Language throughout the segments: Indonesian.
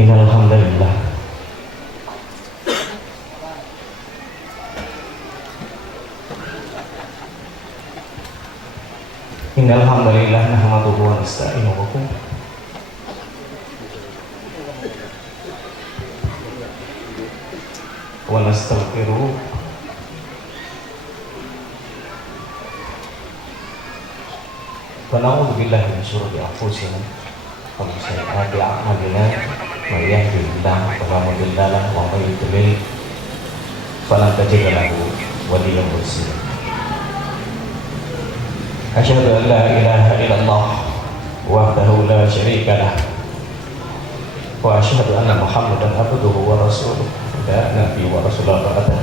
Innal hamdalillah Innal hamdalillah nahmaduhu wa nasta'inuhu wa nastaghfiruh wa na'udzu billahi min shururi anfusina wa min sayyiati a'malina may yahdihillahu fala mudilla lahu wa may yudlil fala tajida lahu waliyyan mursyida. Asyhadu an la ilaha illallah wahdahu la syarika lah wa asyhadu anna Muhammadan abduhu wa rasuluh la nabiyya wa rasulullah ba'da.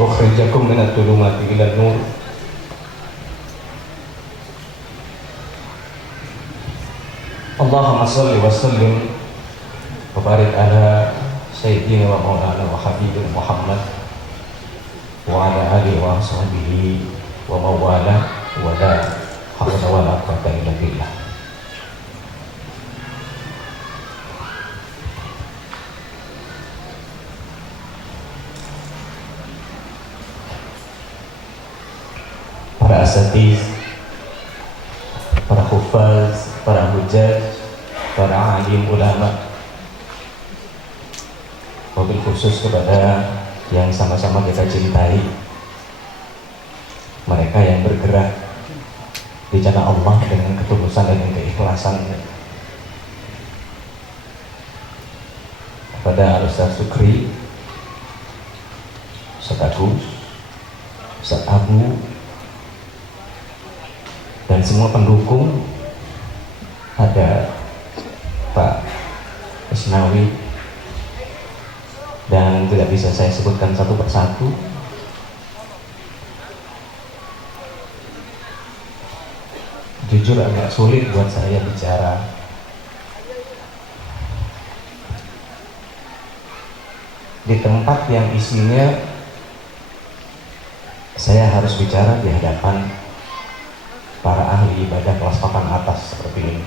Ukhrijakum minadh dhulumati ilan nur Allahumma shalli wa sallim wa barik ala sayyidina wa maulana wa habibina Muhammad wa ala alihi wa sahbihi wa mawala wa la hawla wa la quwwata illa billah. Para asatiz, para hufaz, para hujjaj, para alim ulama, wabil khusus kepada yang sama-sama kita cintai, mereka yang bergerak di jalan Allah dengan ketulusan dan keikhlasan, kepada Ustaz Sukri, Ustaz Agus, Ustaz Abu, dan semua pendukung. Ada Pak Isnawi, dan tidak bisa saya sebutkan satu persatu. Jujur agak sulit buat saya bicara. Di tempat yang isinya saya harus bicara di hadapan para ahli ibadah kelas papan atas seperti ini.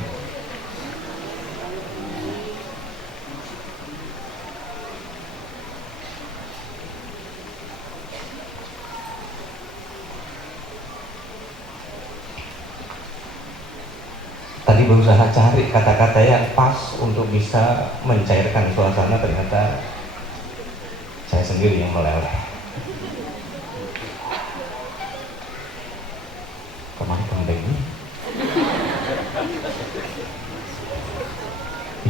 Tadi berusaha cari kata-kata yang pas untuk bisa mencairkan suasana, ternyata saya sendiri yang meleleh. Kemarin kembali ini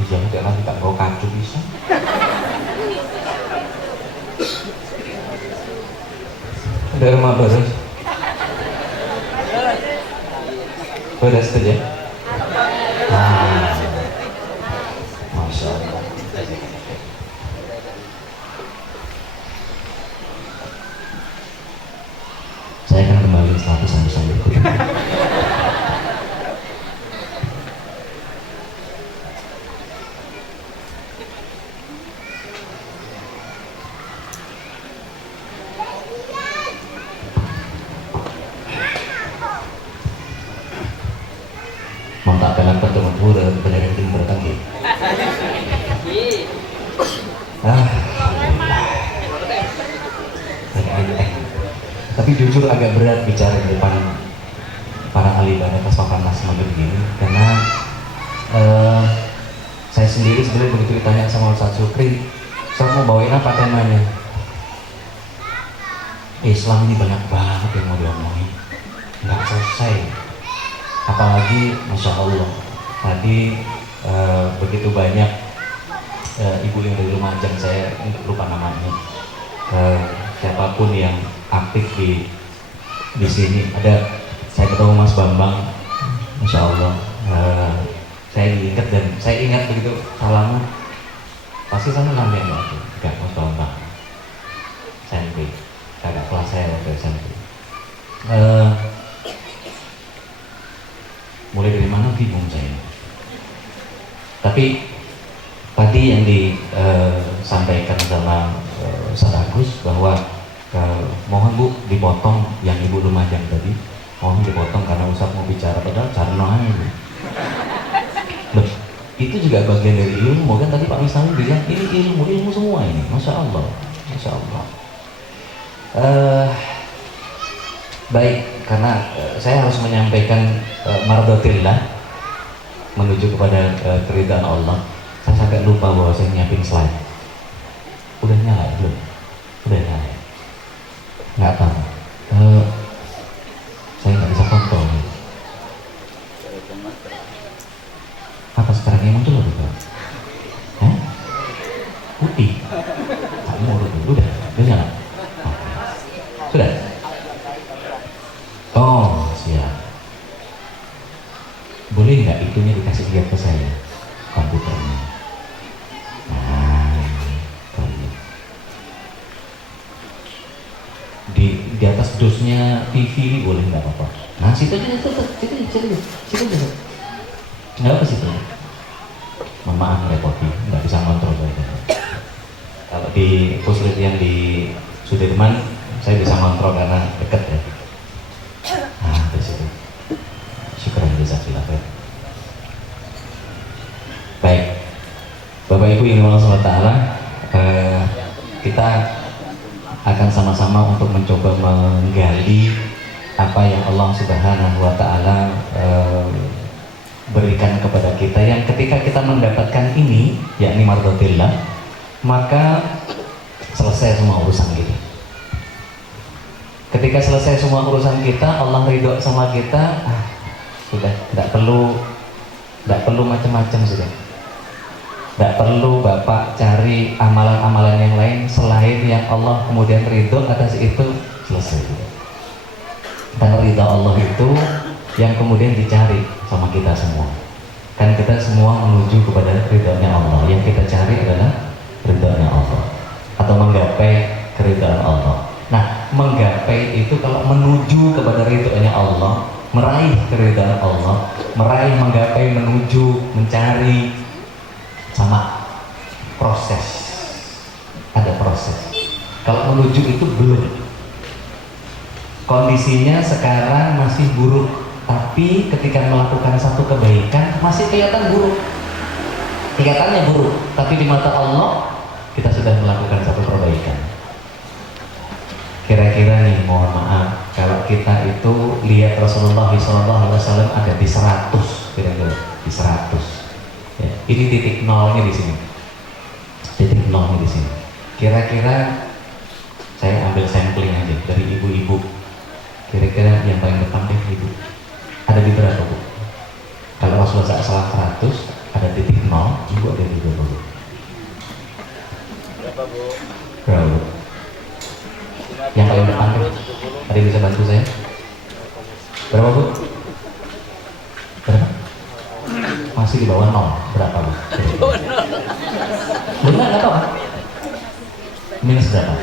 jangan jangan tak bawa kacu bisa. Ada rumah beres beres saja. Masya Allah. Saya akan kembali setelah pesan-pesan berikut. Tak kena pertemuan pura berjalan timur tadi. Tapi jujur agak berat bicara di depan para ahli ibadah pas papan mas begini, karena saya sendiri sebenarnya begitu ditanya sama Ustaz Sukri, Ustaz mau bawain apa temanya? Islam ini banyak banget yang mau diomongin, nggak selesai. Apalagi Masya Allah tadi begitu banyak ibu yang dari Lumajang, saya lupa namanya, siapapun yang aktif di sini. Ada saya ketemu Mas Bambang, Masya Allah, saya ingat, dan saya ingat begitu salaman pasti sama namanya waktu enggak Mas Bambang SMP, kakak kelas saya waktu SMP. Mulai dari mana bingung saya. Tapi tadi yang disampaikan sama Ustaz Agus bahwa mohon Bu dipotong yang Ibu Lumajang tadi, mohon dipotong karena Ustaz mau bicara, padahal carno aja Bu. Loh, Itu juga bagian dari ilmu kan. Tadi Pak Wisnu bilang ini ilmu semua ini, masya Allah, masya Allah. Baik, karena saya harus menyampaikan mardotillah menuju kepada keridhaan Allah. Saya sampai lupa bahwa saya nyiapin slide. Udah nyala belum? Udah nyala. Nggak tahu. Saya nggak bisa kontrol. Apa sekarang yang muncul apa? Hah? Putih. Kamu udah nyala. Sudah. Oh, siap. Boleh nggak itunya dikasih lihat ke saya, komputernya? Nah, di atas dosnya TV boleh nggak apa-apa? Nah, situ aja, situ. Nggak apa situ? Mohon maaf repoti, nggak bisa kontrol saya. Kalau di puslit yang di Sudirman, saya bisa kontrol karena dekat ya. Nah, di situ. Syukuran jazakallahu khair. Baik, Bapak Ibu yang Allah SWT, kita akan sama-sama untuk mencoba menggali apa yang Allah Subhanahu wa Ta'ala berikan kepada kita, yang ketika kita mendapatkan ini, yakni mardotillah, maka selesai semua urusan kita. Ketika selesai semua urusan kita, Allah ridho sama kita, sudah, tidak perlu macam-macam sudah. Tidak perlu Bapak cari amalan-amalan yang lain selain yang Allah kemudian ridho atas itu, selesai. Dan ridho Allah itu yang kemudian dicari sama kita semua. Kan kita semua menuju kepada ridhonya Allah. Yang kita cari adalah ridhonya Allah atau menggapai keridhaan Allah. Nah, menggapai itu kalau menuju kepada ridhonya Allah, meraih keridhaan Allah, menggapai, menuju, mencari, sama proses. Ada proses. Kalau menuju itu belum. Kondisinya sekarang masih buruk, tapi ketika melakukan satu kebaikan masih kelihatan buruk. Kelihatannya buruk, tapi di mata Allah kita sudah melakukan satu perbaikan. Kira-kira nih, mohon maaf, kalau kita itu lihat Rasulullah SAW ada di 100, kira-kira di 100. Ya, ini titik nolnya di sini. Titik nolnya di sini. Kira-kira saya ambil sampling aja dari ibu-ibu. Kira-kira yang paling depan deh ibu. Ada di berapa bu? Kalau Rasulullah SAW 100, ada titik nol, ibu ada di berapa bu? Berapa bu? Berapa bu? Yang paling depan deh. Ada yang bisa bantu saya? Berapa bu? Berapa? Masih di bawah nol. Berapa bu? Benar nggak tahu? Minus berapa?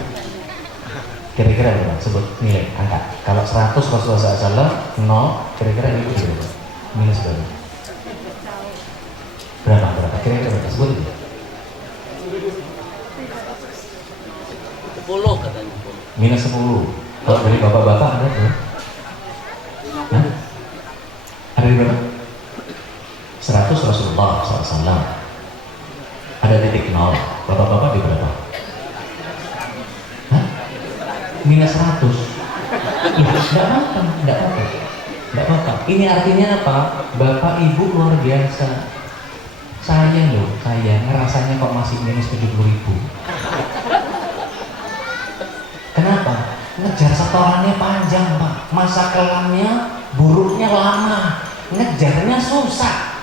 Kira-kira berapa? Sebut nilai, angka. Kalau 100 Rasulullah SAW, 0, kira-kira itu berapa? Minus berapa? Berapa? Kira-kira berapa? Sebut itu. 10 katanya. Minus 10. Kalau dari bapak-bapak ada berapa? Hah? Ada di berapa? 100 Rasulullah SAW. Ada titik 0. Bapak-bapak di berapa? Hah? Minus 100. Tidak apa-apa. Ini artinya apa? Bapak ibu luar biasa. Saya loh, saya ngerasanya kok masih minus 70.000. Kenapa? Ngejar setorannya panjang Pak, masa kelamnya buruknya lama, ngejarnya susah.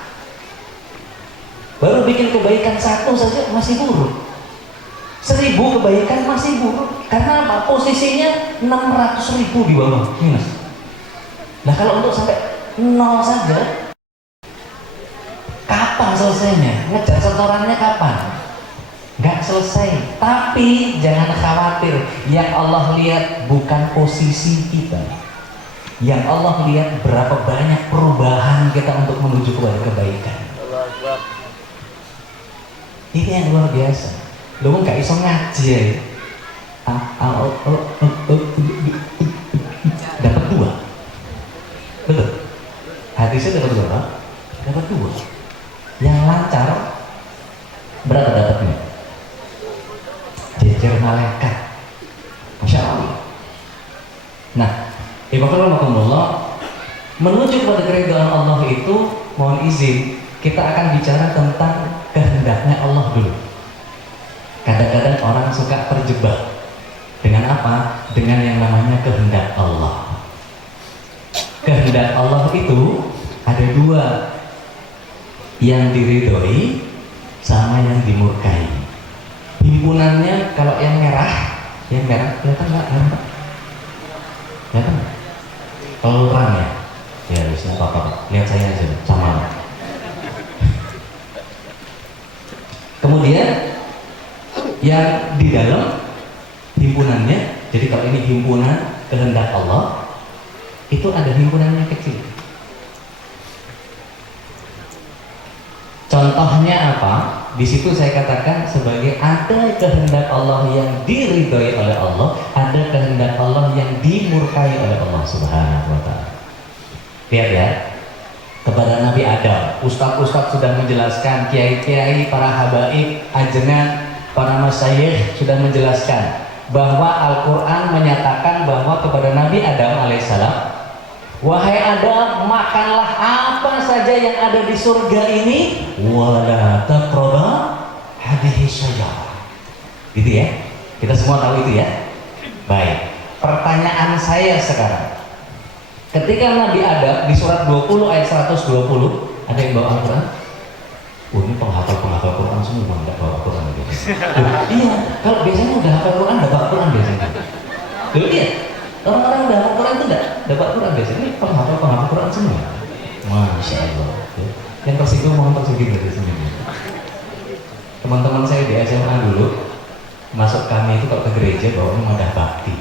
Baru bikin kebaikan 1 saja masih buruk, 1000 kebaikan masih buruk. Karena apa? Posisinya 600.000 di bawah minus. Nah kalau untuk sampai 0 saja, kapan selesainya? Ngejar setorannya kapan? Nggak selesai. Tapi jangan khawatir, yang Allah lihat bukan posisi kita, yang Allah lihat berapa banyak perubahan kita untuk menuju kepada kebaikan. Ini yang luar biasa. Lu nggak iso ngaji ya? Dapat 2, betul? Hadisnya dapat berapa? Dapat 2. Yang lancar berapa dapatnya? Jejer malaikat. Masya Allah. Nah, Ibadah menuju kepada keridhaan Allah itu, mohon izin, kita akan bicara tentang kehendaknya Allah dulu. Kadang-kadang orang suka terjebak dengan apa? Dengan yang namanya kehendak Allah. Kehendak Allah itu ada dua, yang diridhoi sama yang dimurkai. Himpunannya kalau yang merah kelihatan nggak? Kelihatan nggak? Kalau terang ya? Ya, bisa apa-apa. Lihat saya aja, sama. Kemudian yang di dalam himpunannya, jadi kalau ini himpunan kehendak Allah, itu ada himpunannya kecil. Contohnya apa? Di situ saya katakan sebagai ada kehendak Allah yang diridhoi oleh Allah, ada kehendak Allah yang dimurkai oleh Allah Subhanahu wa Ta'ala. Lihat ya, kepada Nabi Adam, ustaz-ustaz sudah menjelaskan, kiai-kiai, para habaib, ajengan, para masyayikh sudah menjelaskan bahwa Al-Quran menyatakan bahwa kepada Nabi Adam alaihissalam, wahai Adam, makanlah apa saja yang ada di surga ini, wala taqraba hadhihi syajarah. Gitu ya, kita semua tahu itu ya. Baik, pertanyaan saya sekarang, ketika Nabi Adam di surat 20 ayat 120, ada yang bawa Al-Quran? Oh, ini penghafal Quran semua nggak bawa Quran biasanya. Iya, kalau biasanya udah hafal Quran, udah bawa Quran biasanya. Loh, iya, orang-orang udah hafal Quran itu enggak dapat Quran biasanya. Ini penghafal Quran semua. Masya Allah. Yang tersinggung mohon tersinggung dari sini. Teman-teman saya di SMA dulu masuk kami itu kalau ke gereja bawa madah bakti.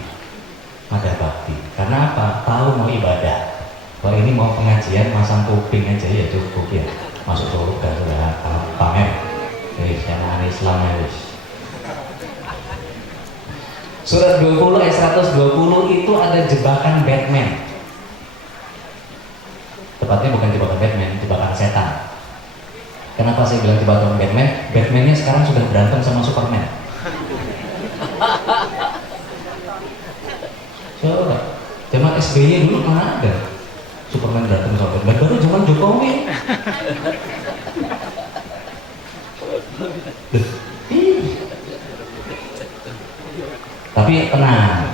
Karena apa? Tahu mau ibadah. Kalau ini mau pengajian masang kuping aja ya cukup ya. Masuk surga sudah pamer. Jangan Islam ya wis. Surat 20 ayat 120 itu ada jebakan Batman. Tepatnya bukan jebakan Batman, jebakan setan. Kenapa saya bilang jebakan Batman? Batman-nya sekarang sudah berantem sama Superman. Coba, zaman SBY dulu mana ada Superman berantem sama Batman? Baru zaman Jokowi. Tapi tenang,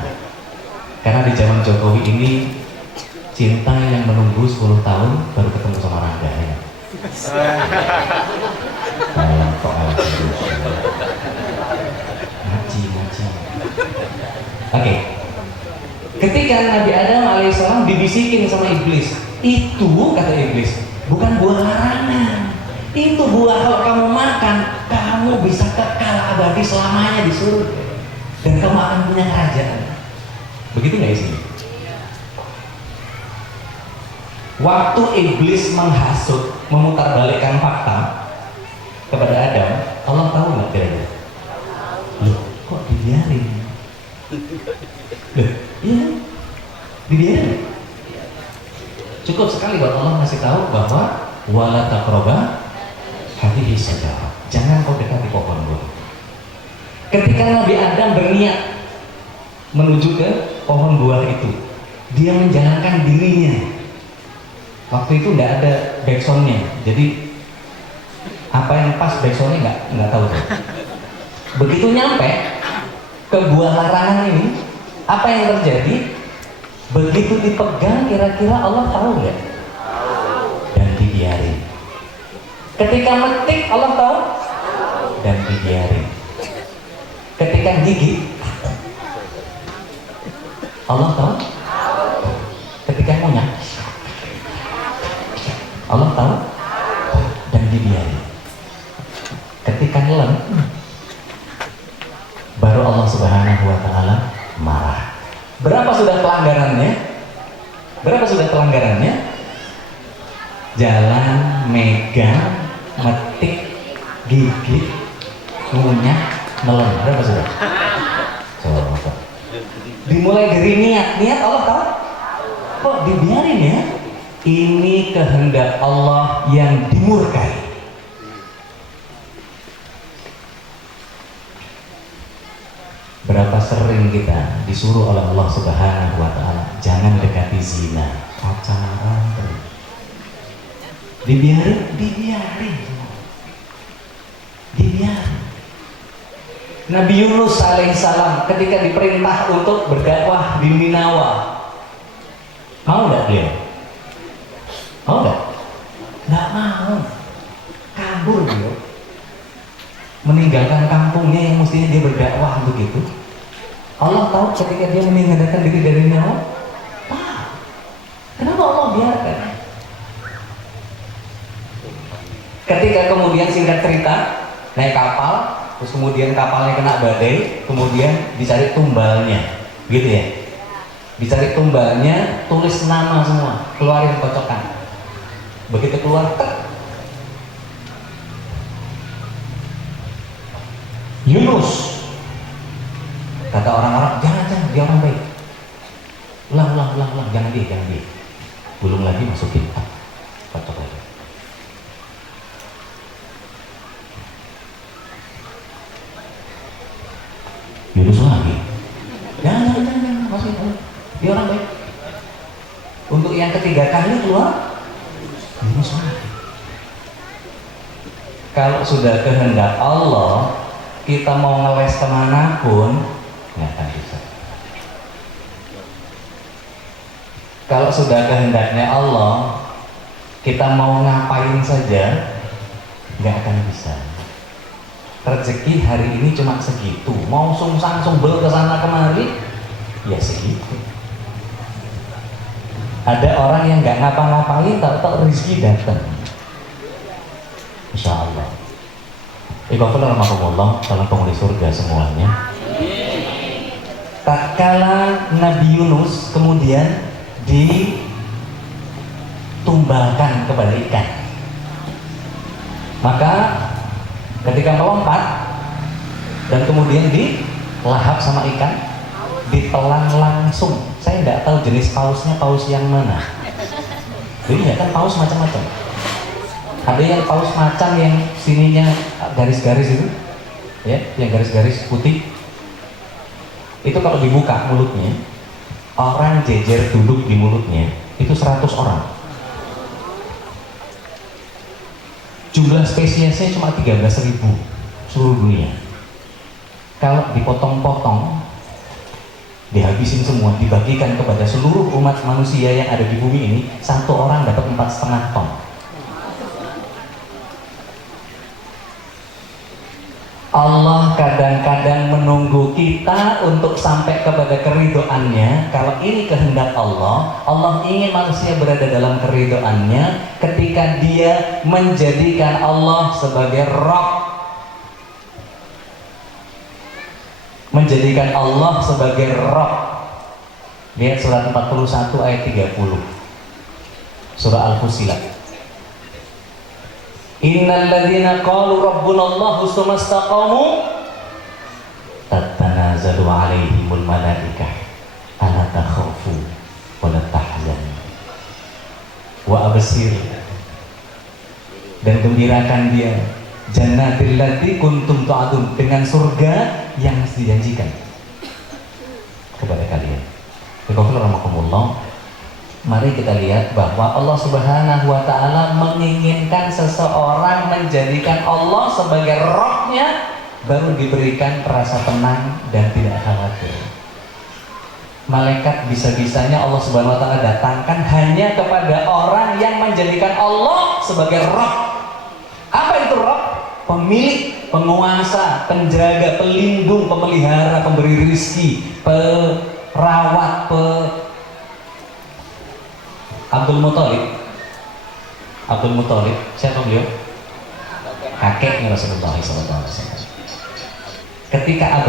karena di zaman Jokowi ini cinta yang menunggu 10 tahun baru ketemu sama Rangga ya. Sayang kok ngaji. Oke. Ketika Nabi Adam alaihissalam dibisikin sama iblis, itu kata iblis bukan buah larangan, itu buah kalau kamu makan kamu bisa kekal abadi selamanya di surga dan kamu akan punya kerajaan. Begitu nggak isinya? Waktu iblis menghasut, memutarbalikkan fakta kepada Adam, Allah tahu nggak kira-kira? Loh, kok dibiarin? Loh, iya, dibiarin. Cukup sekali buat Allah ngasih tahu bahwa wala taqraba hadhihi syajarah. Jangan kau dekati pohon buah. Ketika Nabi Adam berniat menuju ke pohon buah itu, dia menjalankan dirinya. Waktu itu nggak ada backsoundnya, jadi apa yang pas backsoundnya nggak tahu. Begitu nyampe ke buah larangan ini, apa yang terjadi? Begitu dipegang, kira-kira Allah tahu nggak? Dan dibiarin. Ketika metik, Allah tahu? Dan dibiarin. Ketika gigit, Allah tahu? Ketika ngunyah, Allah tahu? Dan dibiarin. Ketika nelen, baru Allah Subhanahu wa Ta'ala marah. Berapa sudah pelanggarannya? Jalan, megang, metik, gigit, ngunyah, nelen. Berapa sudah? Coba. Dimulai dari niat Allah tahu? Kok dibiarin ya? Ini kehendak Allah yang dimurkai. Berapa sering kita disuruh oleh Allah Subhanahu wa Ta'ala, jangan dekati zina, pacaran terus. Dibiarin. Nabi Yunus alaihissalam ketika diperintah untuk berdakwah di Ninawa, mau nggak dia? Mau nggak? Nggak mau. Kabur dia. Meninggalkan kampungnya yang mestinya dia berdakwah begitu. Allah tahu ketika dia meninggalkan diri dari Ninawa. Kenapa Allah biarkan? Ketika kemudian singkat cerita naik kapal, terus kemudian kapalnya kena badai, kemudian dicari tumbalnya, gitu ya. Dicari tumbalnya, tulis nama semua, keluarin kocokan. Begitu keluar, Yunus. Kata orang-orang, jangan, dia orang baik. Ulang, jangan dia. Gulung lagi, masukin, kocok lagi. Yunus lagi, jangan, masukin, dia orang baik. Untuk yang ketiga kali keluar, Yunus lagi. Kalau sudah kehendak Allah, kita mau ngeles kemana pun nggak akan bisa. Kalau sudah kehendaknya Allah, kita mau ngapain saja nggak akan bisa. Rezeki hari ini cuma segitu, mau sungsang sumbel ke sana kemari ya segitu. Ada orang yang nggak ngapa-ngapain, tahu-tahu rezeki datang. Insya Allah. Ikhwaful rahmatullah, dalam penghuni surga semuanya. Tak kala Nabi Yunus kemudian ditumbalkan kepada ikan, maka ketika melompat dan kemudian dilahap sama ikan, ditelan langsung. Saya tidak tahu jenis pausnya paus yang mana. Jadi ya kan paus macam-macam. Ada yang paus macan yang sininya garis-garis itu, ya, yang garis-garis putih. Itu kalau dibuka mulutnya, orang jejer duduk di mulutnya itu 100 orang. Jumlah spesiesnya cuma 13.000 seluruh dunia. Kalau dipotong-potong, dihabisin semua, dibagikan kepada seluruh umat manusia yang ada di bumi ini, satu orang dapat 4,5 ton. Allah kadang-kadang menunggu kita untuk sampai kepada keridhoannya. Kalau ini kehendak Allah, Allah ingin manusia berada dalam keridhoannya ketika dia menjadikan Allah sebagai Rabb, menjadikan Allah sebagai Rabb. Lihat surat 41 ayat 30 surah Al-Fussilat. Innal ladzina qalu rabbuna Allahu tsumma istaqamu tatanazzalu 'alaihimul malaikah alla takhafu wa la tahzanu wa abshir, dan gembirakan dia jannatil lati kuntum tu'adun, dengan surga yang dijanjikan kepada kalian. Bismillahirrahmanirrahim. Mari kita lihat bahwa Allah Subhanahu wa Ta'ala menginginkan seseorang menjadikan Allah sebagai Rabb-nya, baru diberikan rasa tenang dan tidak khawatir. Malaikat bisa-bisanya Allah Subhanahu wa Ta'ala datangkan hanya kepada orang yang menjadikan Allah sebagai Rabb. Apa itu Rabb? Pemilik, penguasa, penjaga, pelindung, pemelihara, pemberi rizki, perawat, Abdul Muthalib, siapa beliau? Kakeknya Rasulullah SAW. Ketika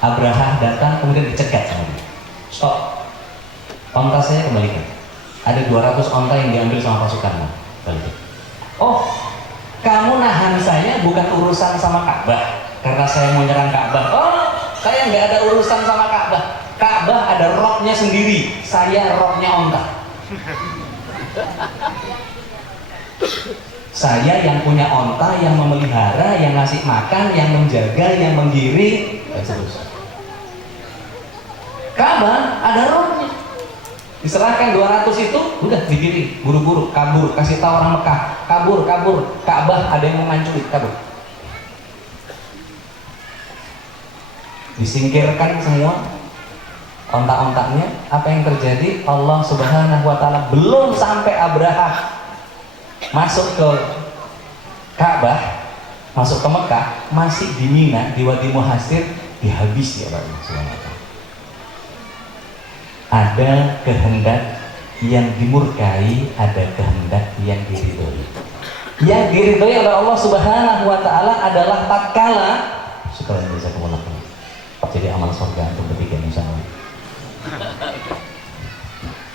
Abrahah datang kemudian dicegat sama dia. Stop, onta saya kembalikan. Ada 200 onta yang diambil sama pasukanmu. Balik. Oh, kamu nahan saya bukan urusan sama Ka'bah karena saya mau nyerang Ka'bah. Oh, saya nggak ada urusan sama Ka'bah. Ka'bah ada Rabb-nya sendiri, saya Rabb-nya onta. Saya yang punya onta, yang memelihara, yang ngasih makan, yang menjaga, yang menggiring. dan seterusnya. Ka'bah ada rohnya. Diserahkan 200 itu, udah digiring, buru-buru, kabur, kasih tahu orang Mekah, kabur, Ka'bah ada yang mau mencuri, kabur. Disingkirkan semua ontak-ontaknya. Apa yang terjadi? Allah Subhanahu wa Ta'ala belum sampai Abraha masuk ke Ka'bah, masuk ke Mekah, masih di Mina, di Wadi Muhasir, dihabisi oleh Allah Subhanahu wa Ta'ala. Ada kehendak yang dimurkai, ada kehendak yang diridhoi. Yang diridhoi oleh Allah Subhanahu wa Ta'ala adalah tatkala sekarang bisa kemulakan. Jadi amal surga untuk bertiga insyaallah.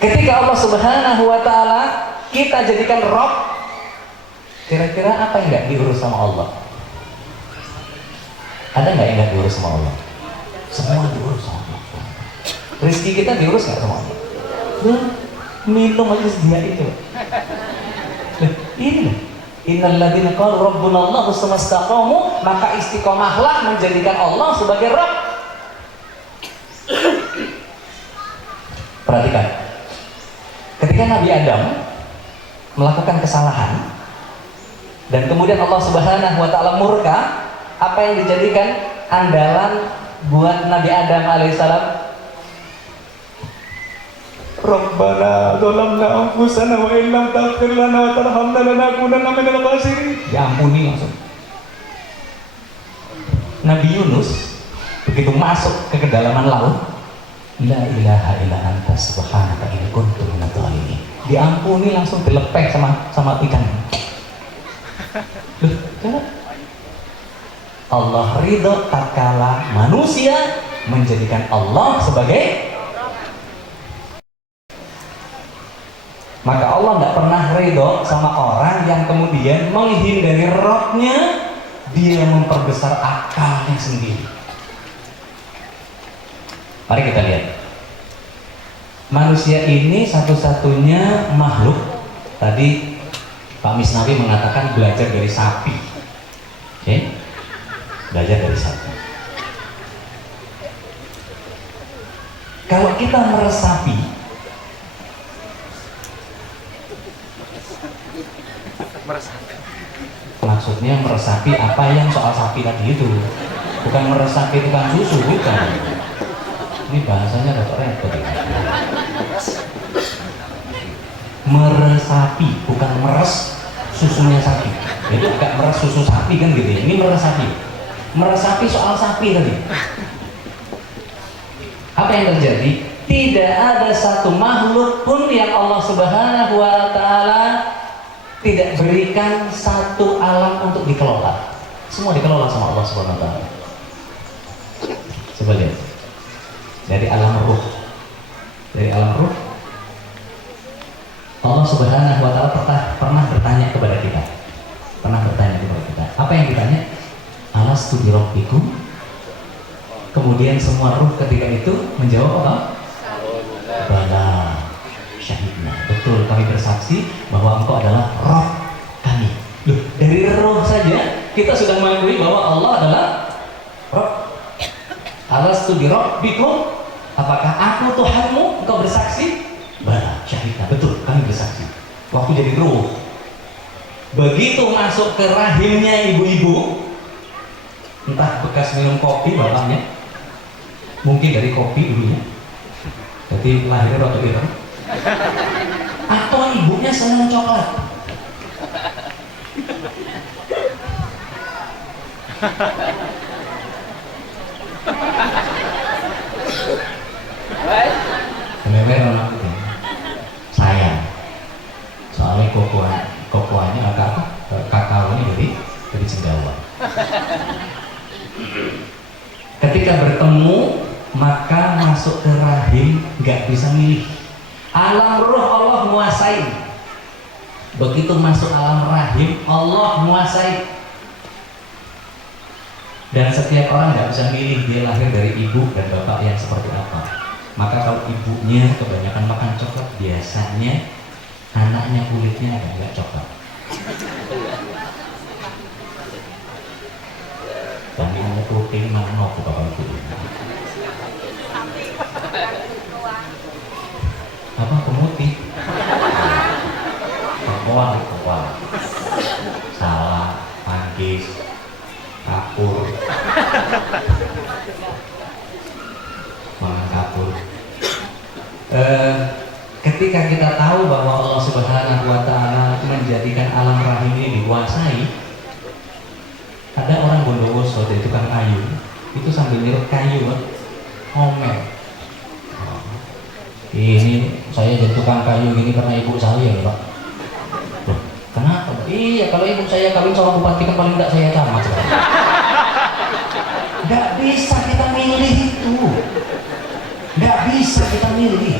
Ketika Allah Subhanahu wa Ta'ala kita jadikan Rabb, kira-kira apa yang nggak diurus sama Allah? Ada nggak yang nggak diurus sama Allah? Semua diurus sama Allah. Rizki kita diurus nggak sama Allah? Minum aja disediain coba. Ini loh. Innal ladzina qalu rabbuna Allah tsumma istaqamu, maka istiqomahlah menjadikan Allah sebagai Rabb. Perhatikan. Ketika Nabi Adam melakukan kesalahan dan kemudian Allah Subhanahu wa Ta'ala murka, apa yang dijadikan andalan buat Nabi Adam alaihissalam? Rabbana dzalamna anfusana wa illam taghfir lana wa tarhamna lanakunanna minal khasirin. Diampuni langsung. Nabi Yunus begitu masuk ke kedalaman laut, la ilaha illa anta subhanaka inni kuntu minadh dhalimin. Diampuni langsung, dilepeh sama ikan. Loh, kenapa? Allah ridho tatkala manusia menjadikan Allah sebagai. Maka Allah nggak pernah ridho sama orang yang kemudian menghindari rohnya, dia memperbesar akalnya sendiri. Mari kita lihat. Manusia ini satu-satunya makhluk, tadi Pak Misnawi mengatakan belajar dari sapi. Oke? Belajar dari sapi. Kalau kita meresapi, maksudnya meresapi apa yang soal sapi tadi itu, bukan meresapi tukang susu, bukan. Ini bahasanya agak repot. Meresapi, bukan meres susunya sapi. Jadi agak meres susu sapi kan gitu ya. Ini meresapi. Meresapi soal sapi tadi. Apa yang terjadi? Tidak ada satu makhluk pun yang Allah Subhanahu wa Ta'ala tidak berikan satu alam untuk dikelola. Semua dikelola sama Allah Subhanahu wa Ta'ala. Coba lihat. Dari alam ruh. Dari alam ruh, Allah Subhanahu wa Ta'ala pernah bertanya kepada kita. Apa yang ditanya? Alastu bi rabbikum? Kemudian semua ruh ketika itu menjawab apa? Bala syahidna. Betul, kami bersaksi bahwa engkau adalah Rabb kami. Loh, dari roh saja kita sudah mengakui bahwa Allah adalah Rabb. Alastu bi rabbikum? Apakah aku Tuhanmu? Engkau bersaksi? Bala syahidna. Betul, kami bersaksi. Waktu jadi ruh, begitu masuk ke rahimnya ibu-ibu, entah bekas minum kopi bapaknya, mungkin dari kopi dulunya, jadi lahirnya rada ireng, atau ibunya senang coklat. Bener-bener anak itu sayang, soalnya kokoanya kakaonya dari cendawan. Ketika bertemu maka masuk ke rahim, nggak bisa milih. Alam ruh Allah menguasai. Begitu masuk alam rahim, Allah menguasai. Dan setiap orang nggak bisa milih dia lahir dari ibu dan bapak yang seperti apa. Maka kalau ibunya kebanyakan makan coklat, biasanya anaknya kulitnya agak coklat. Dan anaknya putih mana aku bakal putih. Apa pemutih? Perempuan. Salah, manggis, kapur, kapur. Ketika kita tahu bahwa Allah Subhanahu wa Ta'ala menjadikan alam rahim ini dikuasai, ada orang Bondowoso dari tukang kayu itu sambil nyeruk kayu, ngomel. Ini saya jadi tukang kayu gini karena ibu saya ya Pak. Loh, kenapa? Iya, kalau ibu saya kawin sama bupati kan paling tidak saya camat. Nggak bisa kita milih itu. Nggak bisa kita milih.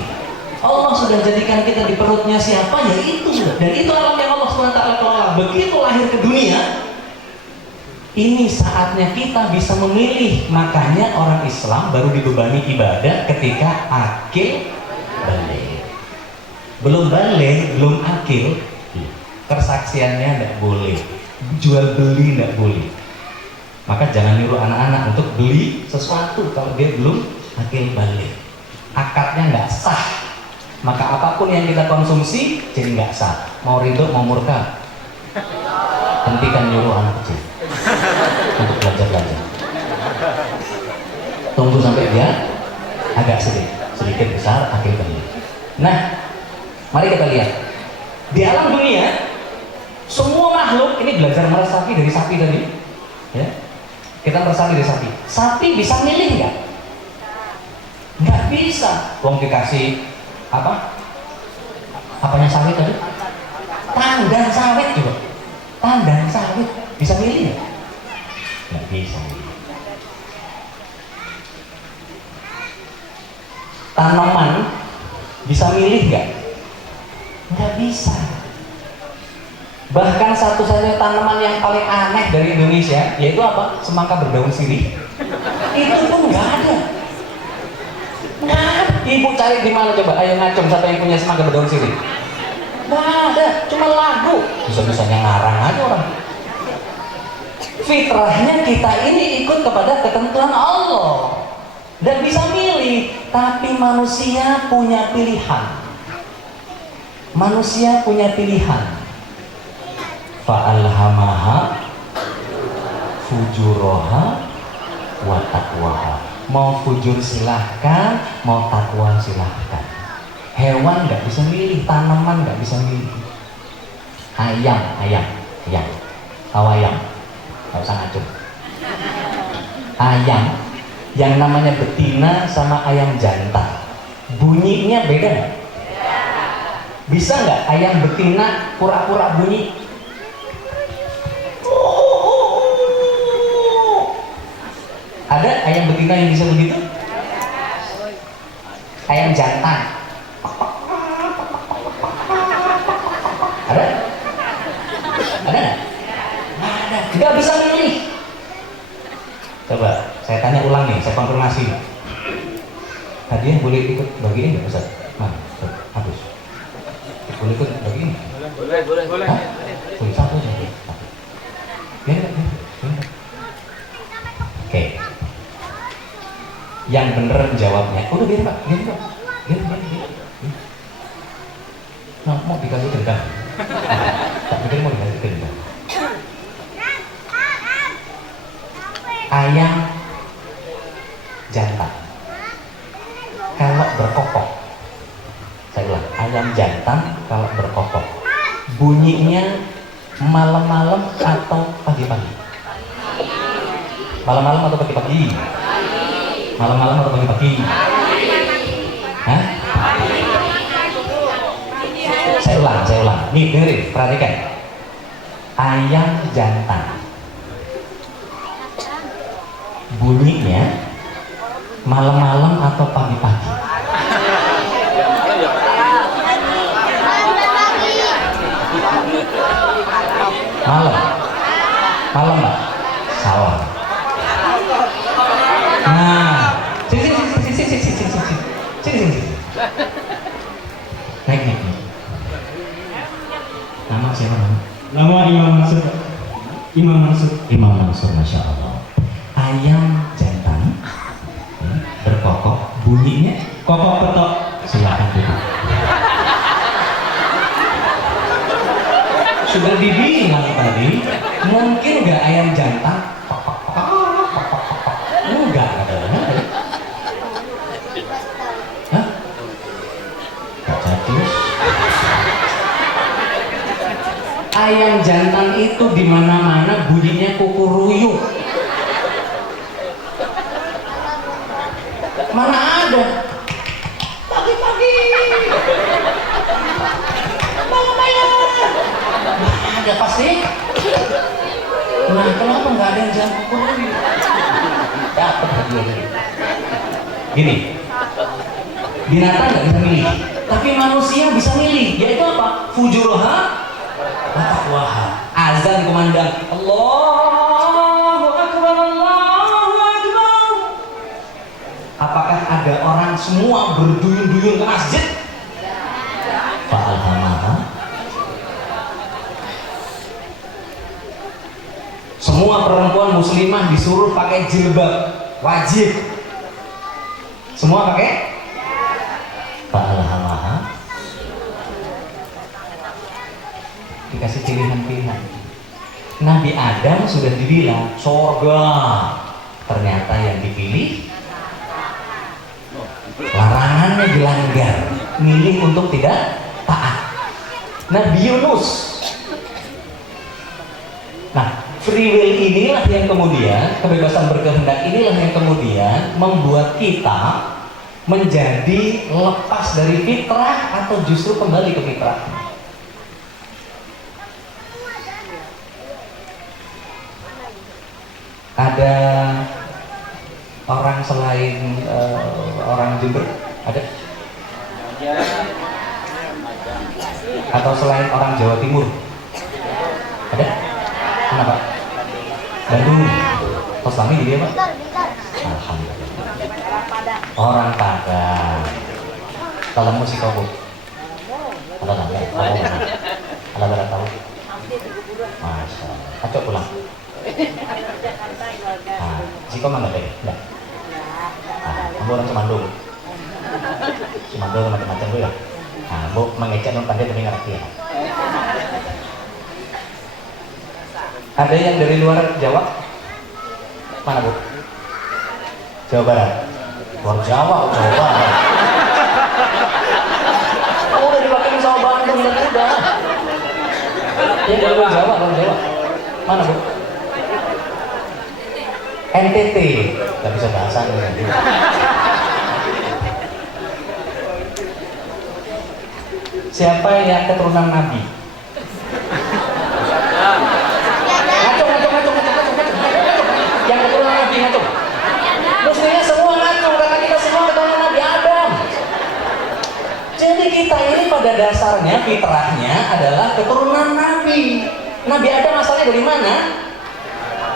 Allah sudah jadikan kita di perutnya siapa, ya itu sudah. Dan itu alam yang Allah SWT kelola. Begitu lahir ke dunia, ini saatnya kita bisa memilih. Makanya orang Islam baru dibebani ibadah ketika akil balik. Belum balik, belum akil, persaksiannya tidak boleh, jual beli tidak boleh. Maka jangan nyuruh anak-anak untuk beli sesuatu kalau dia belum akil balik. Akadnya nggak sah. Maka apapun yang kita konsumsi jadi nggak sah. Mau ridho, mau murka, hentikan nyuruh anak kecil untuk belajar. Tunggu sampai dia agak sedikit besar, akil balik. Nah, mari kita lihat di alam dunia semua makhluk ini belajar meresapi dari sapi tadi, ya. Kita meresapi dari sapi. Sapi bisa milih nggak? Nggak bisa. Wong dikasih apa? Apanya sawit tadi? Tandan sawit juga. Tandan sawit bisa milih nggak? Nggak bisa. Tanaman bisa milih nggak? Nggak bisa. Bahkan satu-satunya tanaman yang paling aneh dari Indonesia yaitu apa? Semangka berdaun sirih. Itu pun nggak ada. Nggak ada. Ibu cari di mana coba? Ayo ngacung siapa yang punya semangka berdaun sirih? Nggak ada. Cuma lagu. Bisa-bisanya ngarang aja orang. Fitrahnya kita ini ikut kepada ketentuan Allah dan bisa milih. Tapi manusia punya pilihan. Manusia punya pilihan. Fa'alhamaha fujuraha wa taqwaha. Mau fujur silahkan, mau takwa silahkan. Hewan nggak bisa milih, tanaman nggak bisa milih. Ayam, tahu ayam? Nggak usah ngacung. Ayam yang namanya betina sama ayam jantan, bunyinya beda nggak? Bisa nggak ayam betina pura-pura bunyi? Ada ayam betina yang bisa begitu? Ayam jantan ada? Ada nggak? Ada. Nggak bisa milih. Coba saya tanya ulang nih, saya konfirmasi. Hadiah boleh ikut bagiin nggak Ustaz? Nah, habis. Boleh ikut bagiin? Boleh. Hah? Boleh satu saja. Ya. Oke. Yang bener jawabnya. Udah biarin Pak. Biarin. Nah, mau dikasih dendam. Tak pikir mau dikasih dendam. Ayam jantan kalau berkokok, saya ulang, ayam jantan kalau berkokok bunyinya malam-malam atau pagi-pagi? Malam-malam atau pagi-pagi? Malam-malam atau pagi-pagi? Hah? Saya ulang. Nih dengerin, perhatikan. Ayam jantan bunyinya malam-malam atau pagi-pagi? Malam Pak? Salah. Nah, sini. Naik. Nama siapa nama? Nama Imam Mansur. Imam Mansur, Masya Allah. ayam jantan berkokok, bunyinya kokok petok, silakan duduk. Sudah dibilang tadi, mungkin nggak ayam jantan? Enggak ada. Hah? Jadi ayam jantan itu di mana-mana bunyinya kukuruyuk. Mana ada? Pagi-pagi. Malam-malam. Ada pasti. Nah, kenapa nggak ada yang jangan kukuruyuk? Dapat hadiah. Gini, binatang nggak bisa milih, tapi manusia bisa milih. Yaitu apa? Fujuroha wataqwaha. Azan kumandang, Allahu Akbar, Allahu Akbar. Apakah ada orang semua berduyun-duyun ke masjid? Fa'alhamaha. Semua perempuan muslimah disuruh pakai jilbab, wajib. Semua pakai? Fa'alhamaha. Dikasih pilihan-pilihan. Nabi Adam sudah dibilang surga, ternyata yang dipilih larangannya dilanggar, milih untuk tidak taat. Nabi Yunus. Nah, free will inilah yang kemudian, kebebasan berkehendak inilah yang kemudian membuat kita menjadi lepas dari fitrah atau justru kembali ke fitrah. Ada orang selain orang Jember? Ada? Atau selain orang Jawa Timur? Ada? Kenapa? Bandung. Kos kami di dia, Pak? Alhamdulillah. Orang Padang. Kalau musik kau, kalau nggak, kalau nggak tahu. Masya Allah. Acok pulang. Nah, jika mana deh? Enggak. Nah, kamu orang Cimandung. Cimandung macam-macam tuh ya. Nah, bu mengecek non pandai tapi ngerti ya. Ada yang dari luar Jawa? Mana bu? Jawa Barat. Luar Jawa, Jawa Barat. Oh, udah dipakai sama Bandung dan udah. Ya dari luar Jawa, luar Jawa. Mana bu? NTT, nggak bisa bahasa nih. Siapa yang keturunan Nabi? Ngaco. Yang keturunan Nabi ngaco. Mestinya semua ngaco karena kita semua keturunan Nabi Adam. Jadi kita ini pada dasarnya fitrahnya adalah keturunan Nabi. Nabi Adam asalnya dari mana?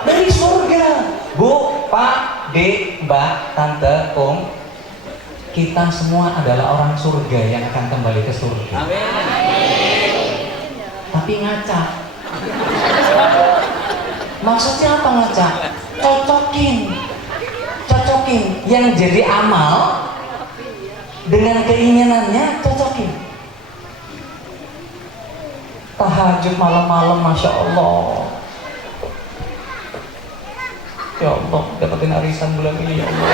Dari surga. Bu, Pak, Dek, Mbak, Tante, Om, kita semua adalah orang surga yang akan kembali ke surga. Amin. Tapi ngaca. Maksudnya apa ngaca? Cocokin. Yang jadi amal dengan keinginannya cocokin. Tahajud malam-malam, Masya Allah. Ya Allah, dapatin arisan bulan ini ya Allah.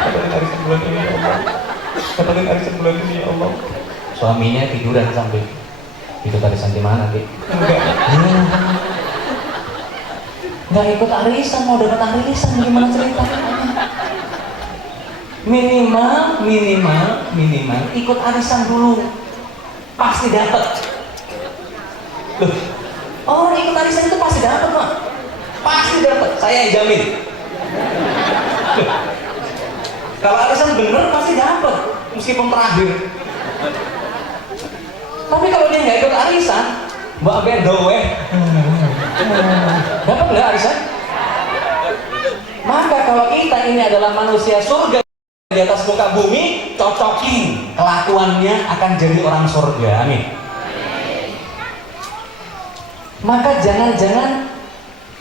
Dapatin arisan bulan ini ya Allah. Dapatin arisan bulan ini ya Allah. Suaminya tiduran sambil itu arisan di mana, Dik? Enggak ikut arisan, mau dapat arisan gimana ceritanya? Minimal ikut arisan dulu. Pasti dapat. Loh, orang ikut arisan itu pasti dapat, Pak. Pasti dapat, saya jamin. Kalau arisan bener pasti dapat, meskipun terakhir. Tapi kalau dia nggak ikut arisan, Mbak Bendowe, dapat nggak arisan? Maka kalau kita ini adalah manusia surga di atas muka bumi, cocokin kelakuannya akan jadi orang surga. Amin. Maka jangan-jangan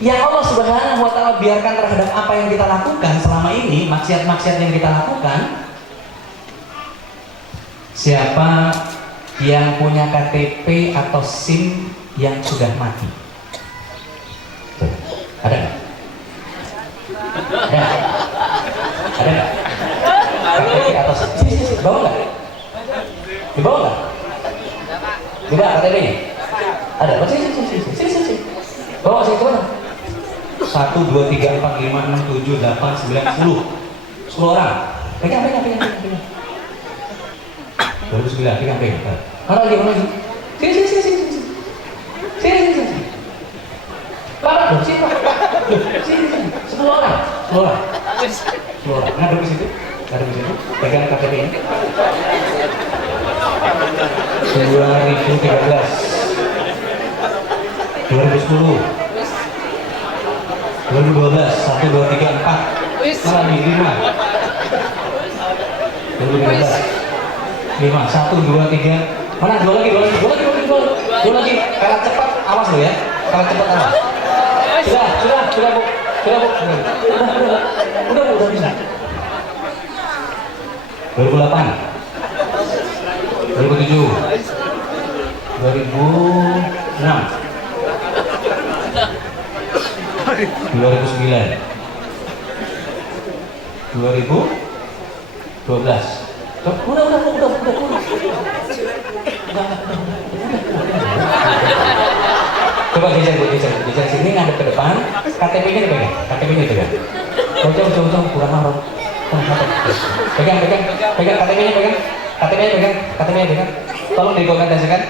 yang Allah Subhanahu wa Ta'ala biarkan terhadap apa yang kita lakukan selama ini, maksiat-maksiat yang kita lakukan. Siapa yang punya KTP atau SIM yang sudah mati? Ada nggak? Ada nggak? KTP atau SIM? Bawa nggak? Dibawa nggak? Coba KTP-nya? Ada? Sini. Bawa sini kemana? 1, 2, 3, 4, 5, 6, 7, 8, 9, 10 orang. Pegang 2009, pegang. Mana lagi? Sini. Bapak dong, sini Pak. Sini. 10 orang. Ngadep di situ. Pegang KTP-nya. 2013, 2010, 2012, 1, 2, 3, 4, mana nih 5, 2013, 5, 1, 2, 3, mana 2 lagi, kalah cepat, awas lo ya, kalah cepat awas. Sudah bu, udah bisa. 2008, 2007, 2006, 2009, 2012. Udah. Coba geser sini, ngadep ke depan. KTP-nya dipegang. Jauh, kurang marah. Pegang KTP-nya pegang. Tolong dikomentasikan.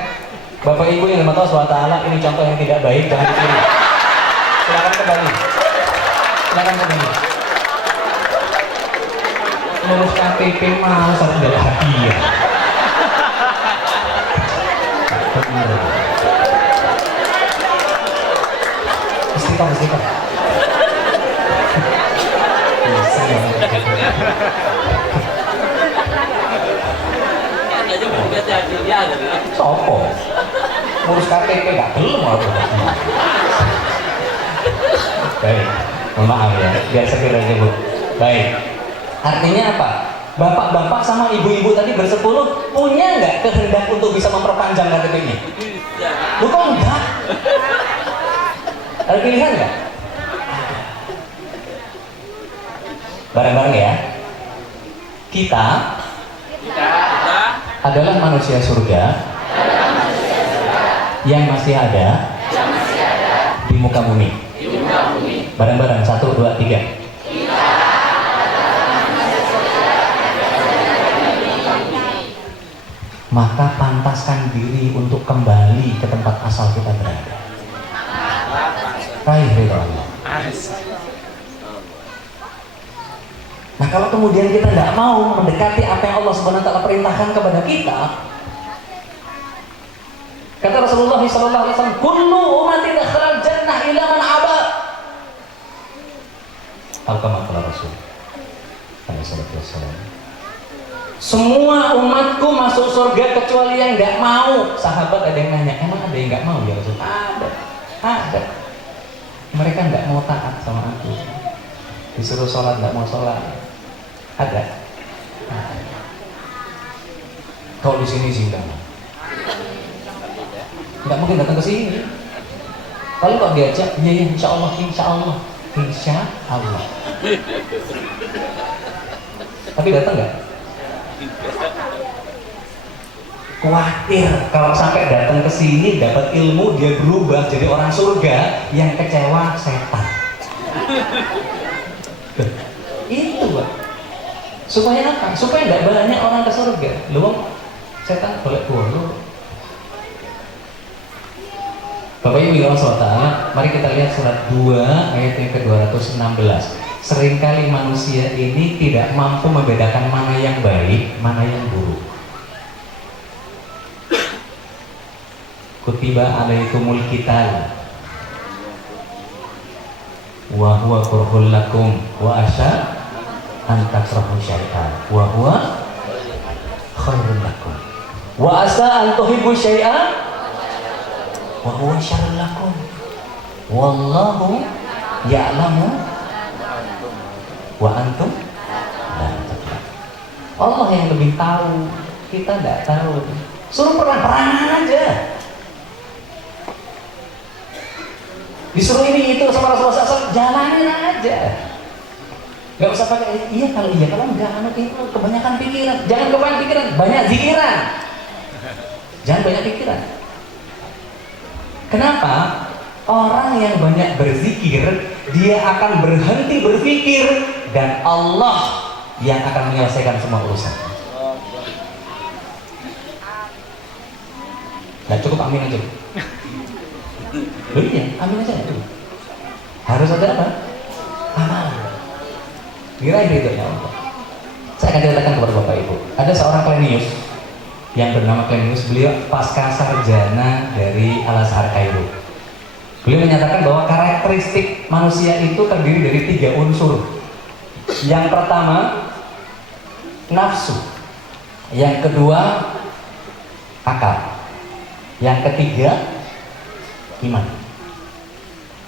Bapak Ibu yang dirahmati Allah SWT, ini contoh yang tidak baik, jangan ditiru. Silakan kembali. Ngurus KTP malas harus nggak hadiah. Istiqomah. Bisa ya. Sopo ngurus KTP gak belum apa. Baik, mohon maaf ya, biar segera aja Bu. Baik, artinya apa? Bapak-bapak sama ibu-ibu tadi bersepuluh punya nggak kehendak untuk bisa memperpanjang KTP-nya? Bukan enggak? Ada pilihan nggak? Bareng-bareng ya. Kita adalah manusia surga yang masih ada di muka bumi. Bareng-bareng, 1, 2, 3. Maka pantaskan diri untuk kembali ke tempat asal kita berada. Raih ridha Allah. Nah, kalau kemudian kita tidak mau mendekati apa yang Allah Subhanahu wa Ta'ala perintahkan kepada kita, kata Rasulullah SAW, kullu ummati dakhala jannah illa man aba. Al-Kamal Rasul. Semua umatku masuk surga kecuali yang nggak mau. Sahabat ada yang nanya, emang ada yang nggak mau ya Rasul? Ada. Mereka nggak mau taat sama aku. Disuruh sholat nggak mau sholat. Ada. Kalau di sini sih nggak mungkin datang ke sini. Kalau kok diajak, ya insya Allah. Tapi datang nggak? Khawatir kalau sampai datang ke sini dapat ilmu dia berubah jadi orang surga, yang kecewa setan. Itu Pak. Supaya apa? Supaya tidak banyak orang ke surga. Lu setan boleh bodoh. Bapak Ibu yang SWT, mari kita lihat surat 2 ayat yang ke-216. Seringkali manusia ini tidak mampu membedakan mana yang baik, mana yang buruk. Kutiba alaikumul qital wa huwa kurhul lakum wa asa an takrahu syai'an wa huwa khairul lakum wa asa an tuhibbu syai'an wa huwa syarrul lakum. Wallahu ya'lamu wa antum la ta'lamun. Allah yang lebih tahu, kita tidak tahu. Suruh perang-perangan aja. Disuruh ini itu sama Rasulullah SAW, jalanin aja. Gak usah pakai iya kalau enggak, itu kebanyakan pikiran. Jangan kebanyakan pikiran, banyak zikiran. Jangan banyak pikiran. Kenapa? Orang yang banyak berzikir, dia akan berhenti berpikir dan Allah yang akan menyelesaikan semua urusan. Nah cukup amin aja. Iya, amin aja itu. Harus ada apa? Amal. Kira itu ya Allah. Saya akan ceritakan kepada Bapak Ibu. Ada seorang klenius yang bernama Klenius. Beliau pasca sarjana dari Al Azhar Kairo. Beliau menyatakan bahwa karakteristik manusia itu terdiri dari 3 unsur. Yang pertama nafsu, yang kedua akal, yang ketiga iman.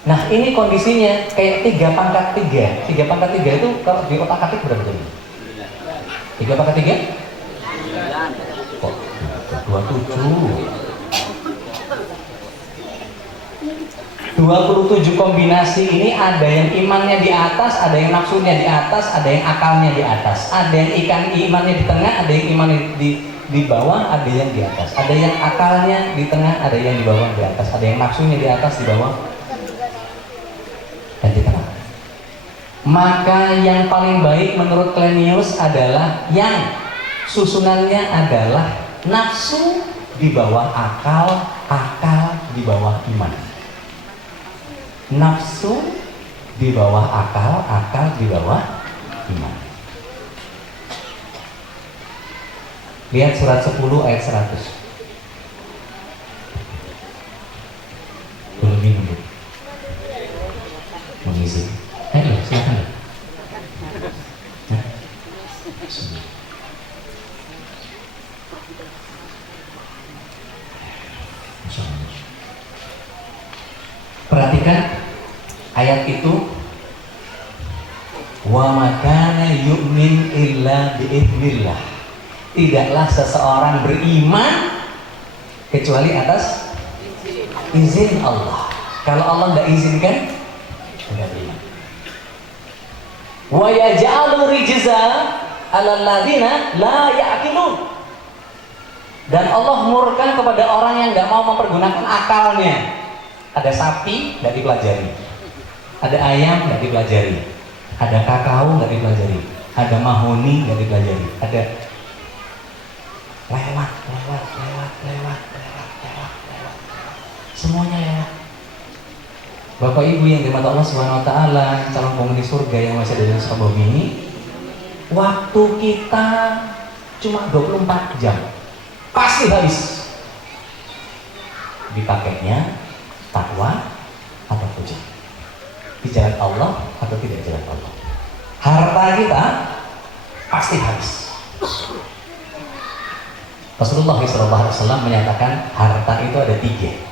Nah ini kondisinya kayak 3 pangkat 3. 3 pangkat 3 itu kalau di otak atik berapa jadi? 3 pangkat 3? Kok 27? 27 kombinasi ini ada yang imannya di atas, ada yang nafsunya di atas, ada yang akalnya di atas, ada yang imannya di tengah, ada yang imannya di bawah, ada yang di atas, ada yang akalnya di tengah, ada yang di bawah, di atas, ada yang nafsunya di atas, di bawah, dan di tengah. Maka yang paling baik menurut Klenius adalah yang susunannya adalah nafsu di bawah akal, akal di bawah iman. Nafsu di bawah akal, akal di bawah iman. Lihat surat 10 ayat 100. Belum minum, Bu? Mengisi. Ayo, silakan. Nah. Perhatikan ayat itu, wa makana yu'min illa bi'idznillah. Tidaklah seseorang beriman kecuali atas izin Allah. Kalau Allah tidak izinkan, tidak beriman. Wa yaj'alu rijza 'alal ladzina la ya'qilun. Dan Allah murka kepada orang yang nggak mau mempergunakan akalnya. Ada sapi nggak dipelajari, ada ayam nggak dipelajari, ada kakao nggak dipelajari, ada mahoni nggak dipelajari, ada lewat, semuanya lewat. Bapak Ibu yang dirahmati Allah Subhanahu Wa Taala, calon penghuni surga yang masih ada di Sukabumi ini, waktu kita cuma 24 jam, pasti habis. Dipakainya takwa atau puji, di jalan Allah atau tidak jalan Allah. Harta kita pasti habis. Rasulullah SAW menyatakan harta itu ada 3.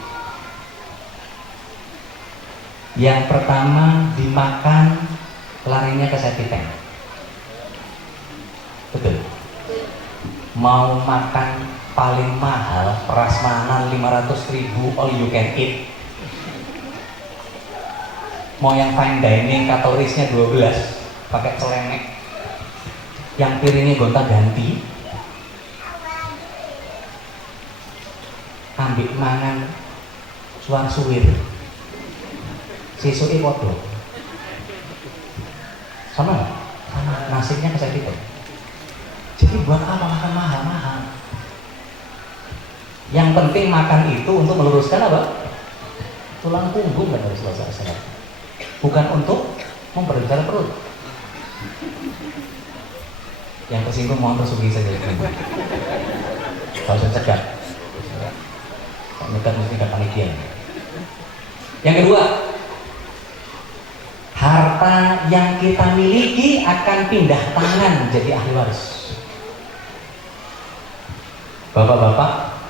Yang pertama dimakan, larinya ke septic tank. Betul. Mau makan paling mahal prasmanan 500.000 all you can eat. Mau yang fine dining kalorisnya 12 pakai celemek, yang piringnya gonta ganti, ambil mangan suar suwir sisuke podo sama nggak? Sama, nasibnya kayak gitu. Jadi buat apa makan mahal-mahal? Yang penting makan itu untuk meluruskan apa? Tulang punggung, kan harus selesai. Bukan untuk memperbesar perut. Yang tersinggung mohon tersugi saja. Kalau saya cegah, mereka mesti nggak panitia. Yang kedua, harta yang kita miliki akan pindah tangan jadi ahli waris. Bapak-bapak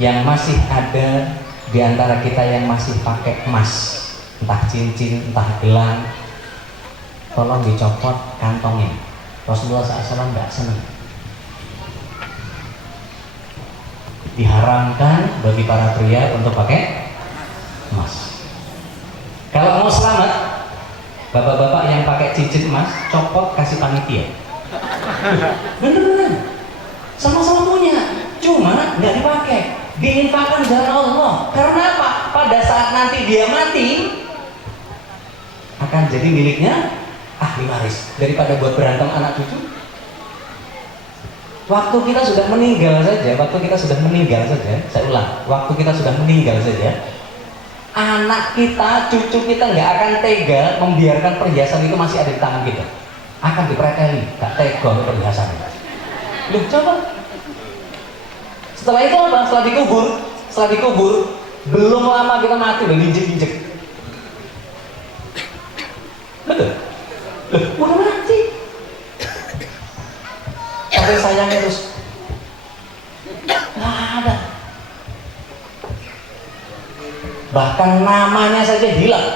yang masih ada di antara kita yang masih pakai emas, entah cincin, entah gelang, tolong dicopot kantongnya. Rasulullah SAW nggak senang. Diharamkan bagi para pria untuk pakai emas. Kalau mau selamat, bapak-bapak yang pakai cincin emas, copot kasih panitia. Beneran, sama-sama punya, cuma nggak dipakai, diinfakkan jalan Allah. Karena apa? Pada saat nanti dia mati, akan jadi miliknya ahli waris. Daripada buat berantem anak cucu, waktu kita sudah meninggal saja, saya ulang, waktu kita sudah meninggal saja, anak kita, cucu kita nggak akan tega membiarkan perhiasan itu masih ada di tangan kita. Akan dipreteli, nggak tega untuk perhiasan itu. Loh, coba. Setelah itu apa? Setelah dikubur, belum lama kita mati udah diinjek-injek. Betul? Loh, udah mati. Sampai sayangnya terus nggak ada. Bahkan namanya saja hilang.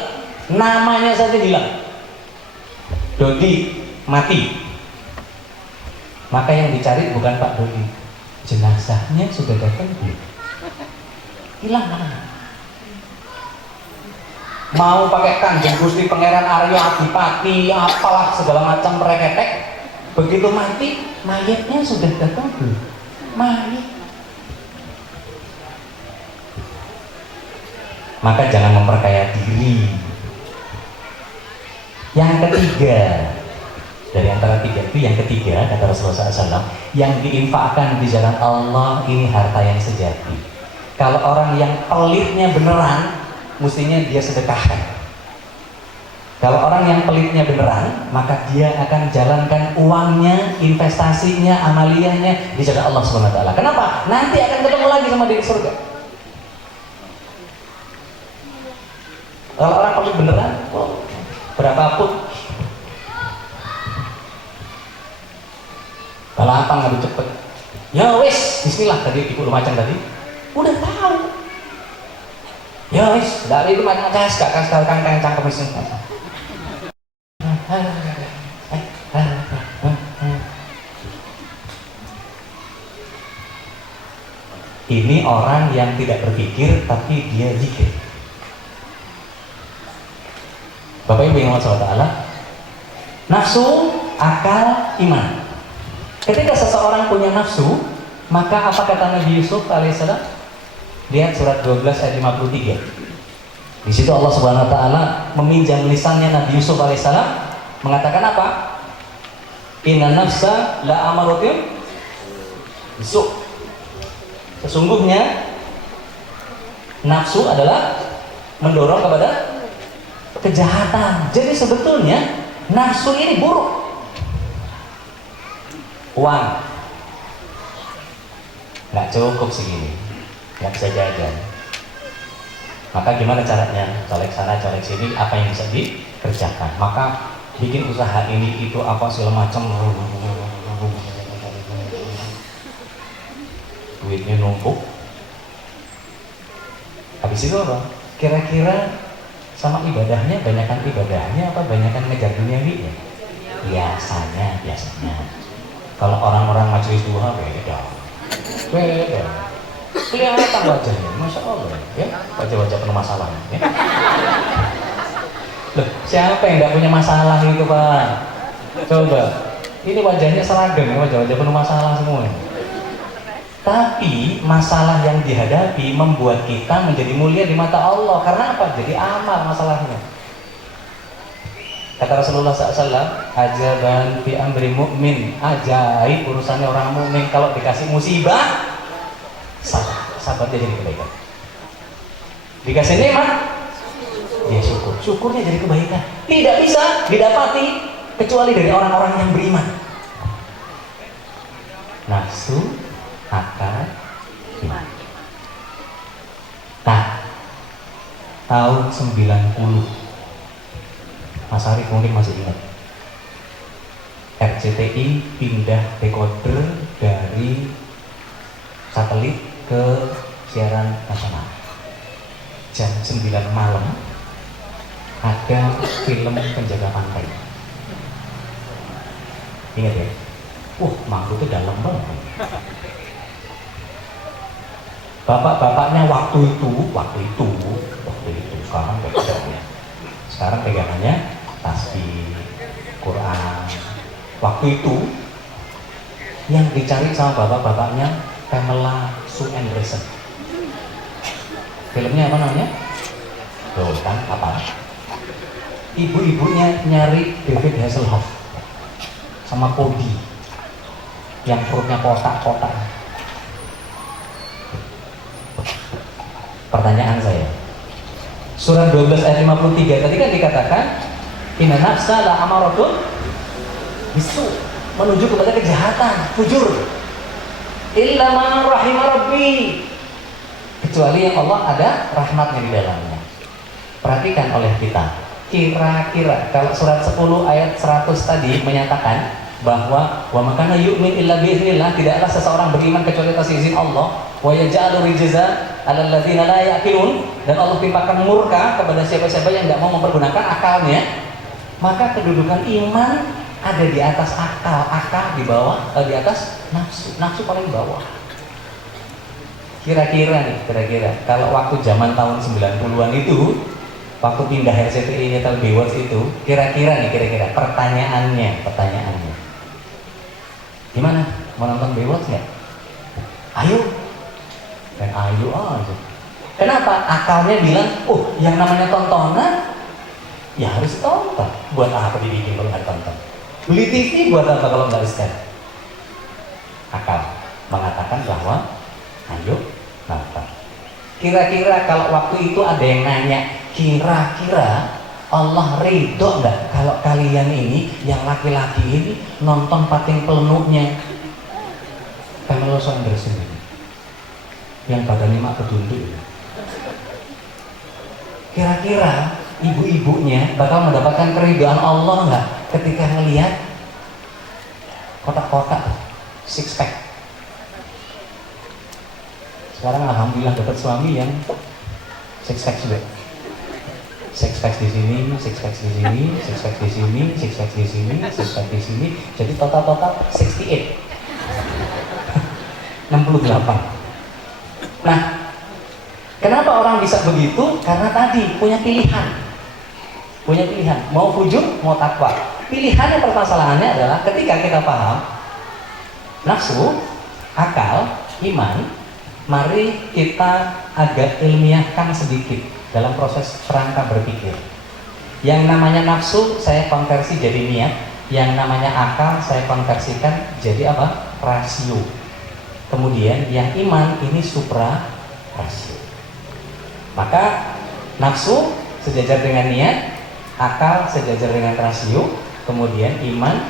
Dodi mati. Maka yang dicari bukan Pak Dodi, jenazahnya sudah datang belum? Hilang namanya. Mau pakai Kanjeng Gusti Pangeran Aryo Adipati, apalah segala macam reketek, begitu mati, mayatnya sudah datang belum? Mayat. Maka jangan memperkaya diri. Yang ketiga, dari antara tiga itu yang ketiga, kata Rasulullah SAW, yang diinfakkan di jalan Allah ini harta yang sejati. Kalau orang yang pelitnya beneran, mestinya dia sedekahkan. Kalau orang yang pelitnya beneran, maka dia akan jalankan uangnya, investasinya, amaliyahnya di jalan Allah SWT. Kenapa? Nanti akan ketemu lagi sama dia di surga. Kalau orang pelit beneran, berapapun, kalau apa ngadu cepet, ya wis, bismillah tadi ibu lumacang tadi, udah tahu. Ya wis, dari itu macam kas kang cangkem mesin. Ini orang yang tidak berpikir tapi dia zikir. Bapak Ibu yang Allah, nafsu, akal, iman. Ketika seseorang punya nafsu, maka apa kata Nabi Yusuf alaihissalam? Lihat surat 12 ayat 53. Di situ Allah Subhanahu wa taala meminjam lisannya Nabi Yusuf alaihissalam mengatakan apa? Inna nafsa la amaratun bisu. Sesungguhnya nafsu adalah mendorong kepada kejahatan. Jadi sebetulnya nafsu ini buruk. Uang nggak cukup segini, nggak bisa jajan. Maka gimana caranya? Colek sana, colek sini, apa yang bisa dikerjakan? Maka bikin usaha ini itu apa segala macam, duitnya numpuk. Habis itu apa? Kira-kira sama ibadahnya, banyakan ibadahnya apa banyakan ngejar duniawinya? Biasanya. Kalau orang-orang majelis duha beda. Kelihatan wajahnya, masya Allah, ya, wajah-wajah penuh masalah. Ya. Loh, siapa yang tidak punya masalah itu, Pak? Coba, ini wajahnya seragam, wajah-wajah penuh masalah semua. Tapi masalah yang dihadapi membuat kita menjadi mulia di mata Allah. Karena apa? Jadi amal masalahnya. Kata Rasulullah SAW, ajaban fi amri mu'min, ajaib urusannya orang mukmin. Kalau dikasih musibah, sabar dia jadi kebaikan. Dikasih nikmat, dia syukur. Syukurnya jadi kebaikan. Tidak bisa didapati kecuali dari orang-orang yang beriman. Nafsu, akal, iman. Nah, tahun 90, Mas Arif mungkin masih ingat, RCTI pindah decoder dari satelit ke siaran nasional. jam 9 malam ada film penjaga pantai. Ingat ya? Mangku itu dalam banget. Bapak-bapaknya waktu itu sekarang pegangannya. Sekarang pegangannya tasbih, Quran. Waktu itu yang dicari sama bapak-bapaknya Pamela Sue Anderson. Filmnya apa namanya? Tuh kan apa? Ibu-ibunya nyari David Hasselhoff sama Cody yang perutnya kotak-kotak. Pertanyaan saya, surat 12 ayat 53 tadi kan dikatakan inna nafsa la amaratun bisu, menuju kepada kejahatan, fujur, illa man rahima rabbi, kecuali yang Allah ada rahmatnya di dalamnya. Perhatikan oleh kita, kira-kira kalau surat 10 ayat 100 tadi menyatakan bahwa wa makana yu'min illa biiznillah, tidaklah seseorang beriman kecuali atas izin Allah, wa yaj'alu rijza 'alal ladzina la ya'qilun, dan Allah timpakan murka kepada siapa-siapa yang tidak mau mempergunakan akalnya. Maka kedudukan iman ada di atas akal, akal di bawah, di atas nafsu, nafsu paling bawah. Kira-kira kalau waktu zaman tahun 90-an itu, waktu pindah RCTI Nyetel Baywatch itu, kira-kira pertanyaannya gimana? Mau nonton Baywatch nggak? Ayo, dan ayo aja. Kenapa? Akalnya bilang, yang namanya tontonan ya harus tonton. Buat apa dibikin kalau nggak tonton? Beli TV buat apa kalau nggak di-setel? Akal mengatakan bahwa ayo nonton. Kira-kira kalau waktu itu ada yang nanya, kira-kira Allah ridho nggak kalau kalian ini yang laki-laki ini nonton pating pelenuknya Pamela Sue Anderson ini, yang badannya mak kedunduk. Kira-kira ibu-ibunya bakal mendapatkan keridhaan Allah nggak ketika ngelihat kotak-kotak six pack? Sekarang alhamdulillah dapat suami yang six pack juga. Six pack di sini, six pack di sini, six pack di sini, six pack di sini, six pack di sini. Jadi total 68. 68. Nah, kenapa orang bisa begitu? Karena tadi punya pilihan. Mau fujur, mau takwa. Pilihannya, permasalahannya adalah ketika kita paham nafsu, akal, iman, mari kita agak ilmiahkan sedikit dalam proses kerangka berpikir. Yang namanya nafsu saya konversi jadi niat, yang namanya akal saya konversikan jadi apa? Rasio. Kemudian yang iman ini supra rasio. Maka nafsu sejajar dengan niat, akal sejajar dengan rasio, kemudian iman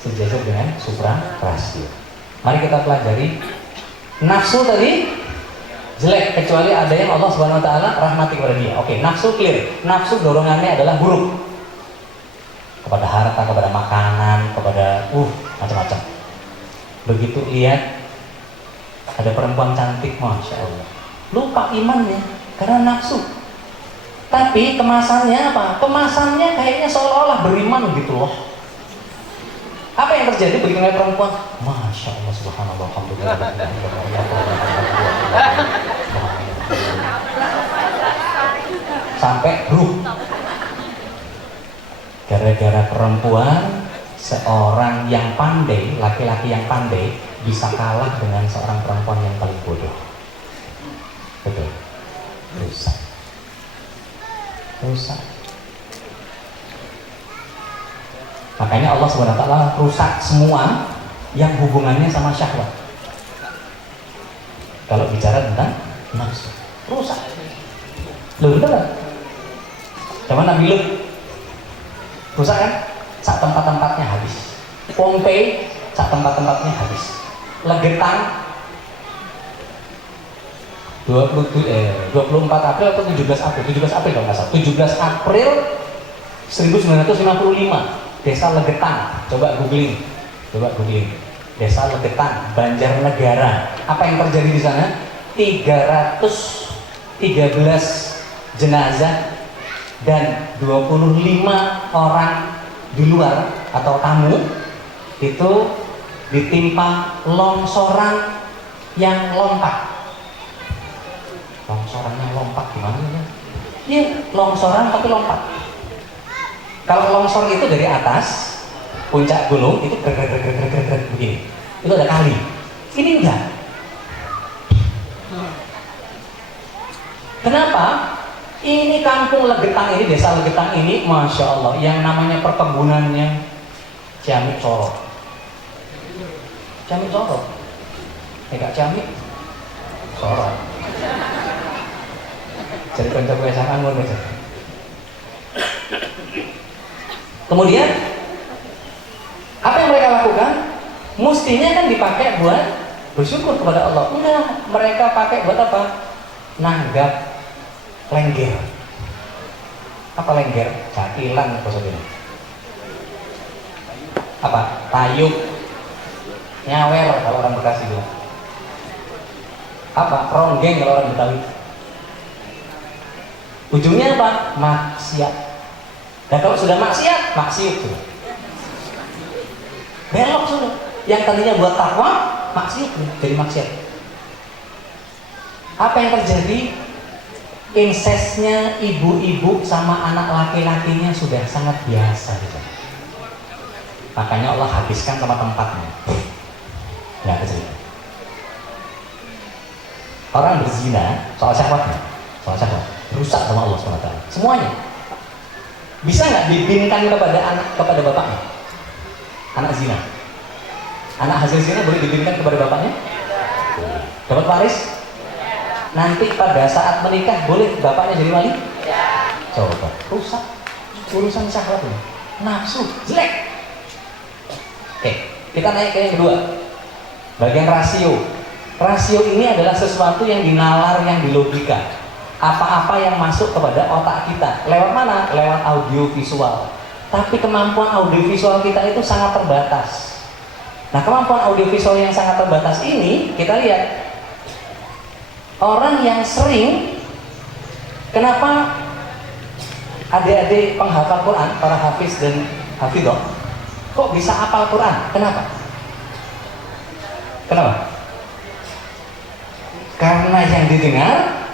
sejajar dengan supra rasio. Mari kita pelajari. Nafsu tadi jelek kecuali ada yang Allah Subhanahu wa taala rahmati kepada dia. Oke, nafsu clear. Nafsu dorongannya adalah buruk. Kepada harta, kepada makanan, kepada macam-macam. Begitu lihat ada perempuan cantik, Masya Allah, lupa imannya karena nafsu. Tapi kemasannya apa? Kemasannya kayaknya seolah-olah beriman gitu loh. Apa yang terjadi begitu ngeliat perempuan? Masya Allah, subhanallah, alhamdulillah. Sampai gara-gara perempuan, seorang yang pandai, laki-laki yang pandai bisa kalah dengan seorang perempuan yang paling bodoh. Betul. Rusak. Makanya Allah SWT rusak semua yang hubungannya sama syahwat. Kalau bicara tentang nafsu, rusak. Loh, bener kan? Zaman Nabi Lut rusak kan? Sak tempat-tempatnya habis. Pompei, sak tempat-tempatnya habis. Legetan 24 April atau 17 April? 17 April kalau nggak salah. 17 April 1955. Desa Legetan, coba googling. Desa Legetan, Banjarnegara. Apa yang terjadi di sana? 313 jenazah dan 25 orang di luar atau tamu itu ditimpa longsoran yang lompat. Longsoran yang lompat gimana ya? Iya, longsoran tapi lompat. Kalau longsor itu dari atas puncak gunung itu grek begini. Itu ada kali. Ini enggak. Kenapa? Ini kampung Legetang ini, desa Legetang ini, Masya Allah, yang namanya perkebunannya Ciamik Sorot. Ciamik Sorot. Enggak Ciamik Sorot. Jadi konco kebiasaan ngono aja. Kemudian apa yang mereka lakukan? Mestinya kan dipakai buat bersyukur kepada Allah. Enggak, mereka pakai buat apa? Nanggap lengger. Apa lengger? Cakilan bahasa ini. Apa? Tayuk. Nyawer kalau orang Bekasi bilang. Apa? Ronggeng kalau orang Betawi. Ujungnya apa? Maksiat. Dan kalau sudah maksiat, maksiat sudah. Belok sudah. Yang tadinya buat takwa, maksiat jadi maksiat. Apa yang terjadi? Insesnya ibu-ibu sama anak laki-lakinya sudah sangat biasa gitu. Makanya Allah habiskan sama tempatnya. Nggak terjadi. Orang berzina soal syahwatnya, rusak sama Allah SWT. Semuanya. Bisa nggak dibinkan kepada bapaknya? Anak zina. Anak hasil zina boleh dibinkan kepada bapaknya? Dapat waris? Nanti pada saat menikah boleh bapaknya jadi wali? Coba, rusak urusan syahwat ini. Nafsu, jelek. Oke, kita naik ke yang kedua. Bagian rasio. Rasio ini adalah sesuatu yang dinalar, yang dilogika. Apa-apa yang masuk kepada otak kita. Lewat mana? Lewat audio visual. Tapi kemampuan audio visual kita itu sangat terbatas. Nah, kemampuan audio visual yang sangat terbatas ini, kita lihat. Orang yang sering, kenapa adik-adik penghafal Quran, para hafiz dan hafidhah, kok bisa hafal Quran? Kenapa? Kenapa? Karena yang didengar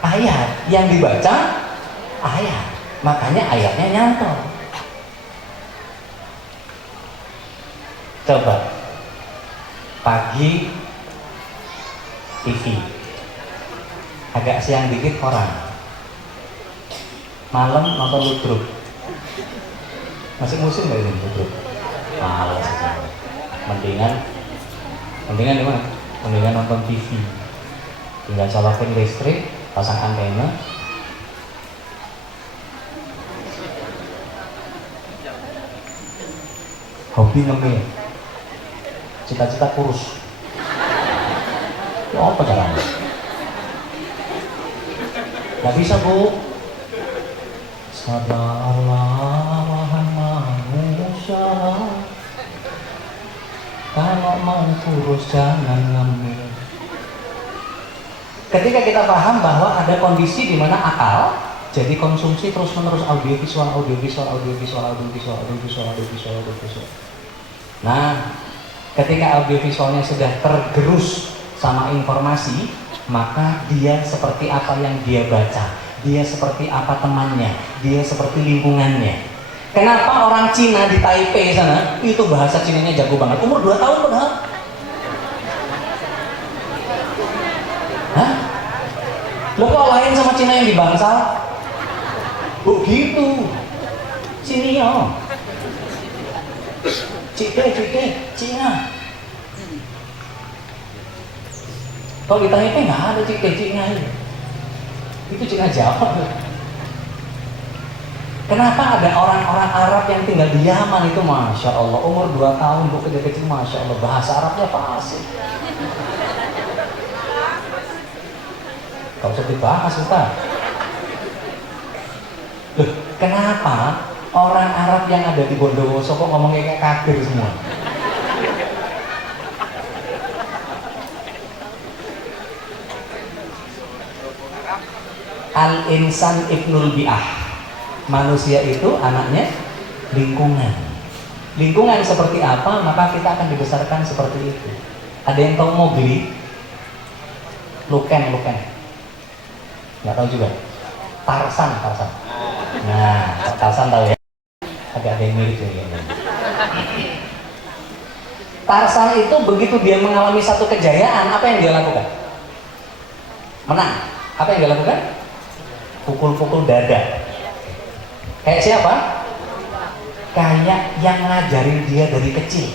ayat, yang dibaca ayat, makanya ayatnya nyantol. Coba pagi TV, agak siang dikit orang, malam nonton ludruk. Masih musim nggak ini ludruk? Malas aja. Mendingan di mana? Mendingan nonton TV. Tinggal colokin listrik, pasang antena. Hobi ngemil, cita-cita kurus. Ya apa caranya? Gak bisa bu. Sadarlah wahai manusia, kalau mau kurus jangan ngemil. Ketika kita paham bahwa ada kondisi di mana akal jadi konsumsi terus menerus audiovisual. Nah, ketika audiovisualnya sudah tergerus sama informasi, maka dia seperti apa yang dia baca, dia seperti apa temannya, dia seperti lingkungannya. Kenapa orang Cina di Taipei sana itu bahasa Cinanya jago banget, umur 2 tahun padahal? Hah? Lo kok lain sama Cina yang di Bangsal? Oh gitu, Cina. Cike, Cina. Kalau di Taipei nggak ada Cina itu Cina Jawa. Kenapa ada orang-orang Arab yang tinggal di Yaman itu, Masya Allah, umur 2 tahun, kecil-kecil, Masya Allah, bahasa Arabnya fasih. Gak usah dibahas, Ustaz. Loh, kenapa orang Arab yang ada di Bondowoso kok ngomongnya kayak kafir semua? Al-insan ibnul bi'ah. Manusia itu anaknya lingkungan. Lingkungan seperti apa, maka kita akan dibesarkan seperti itu. Ada yang tahu Mowgli? Luken. Nggak tahu juga. Tarzan. Nah, Tarzan tahu ya? Agak ada yang mirip ya. Tarzan itu begitu dia mengalami satu kejayaan, apa yang dia lakukan? Menang. Apa yang dia lakukan? Pukul-pukul dada. Kayak siapa? Kayak yang ngajarin dia dari kecil.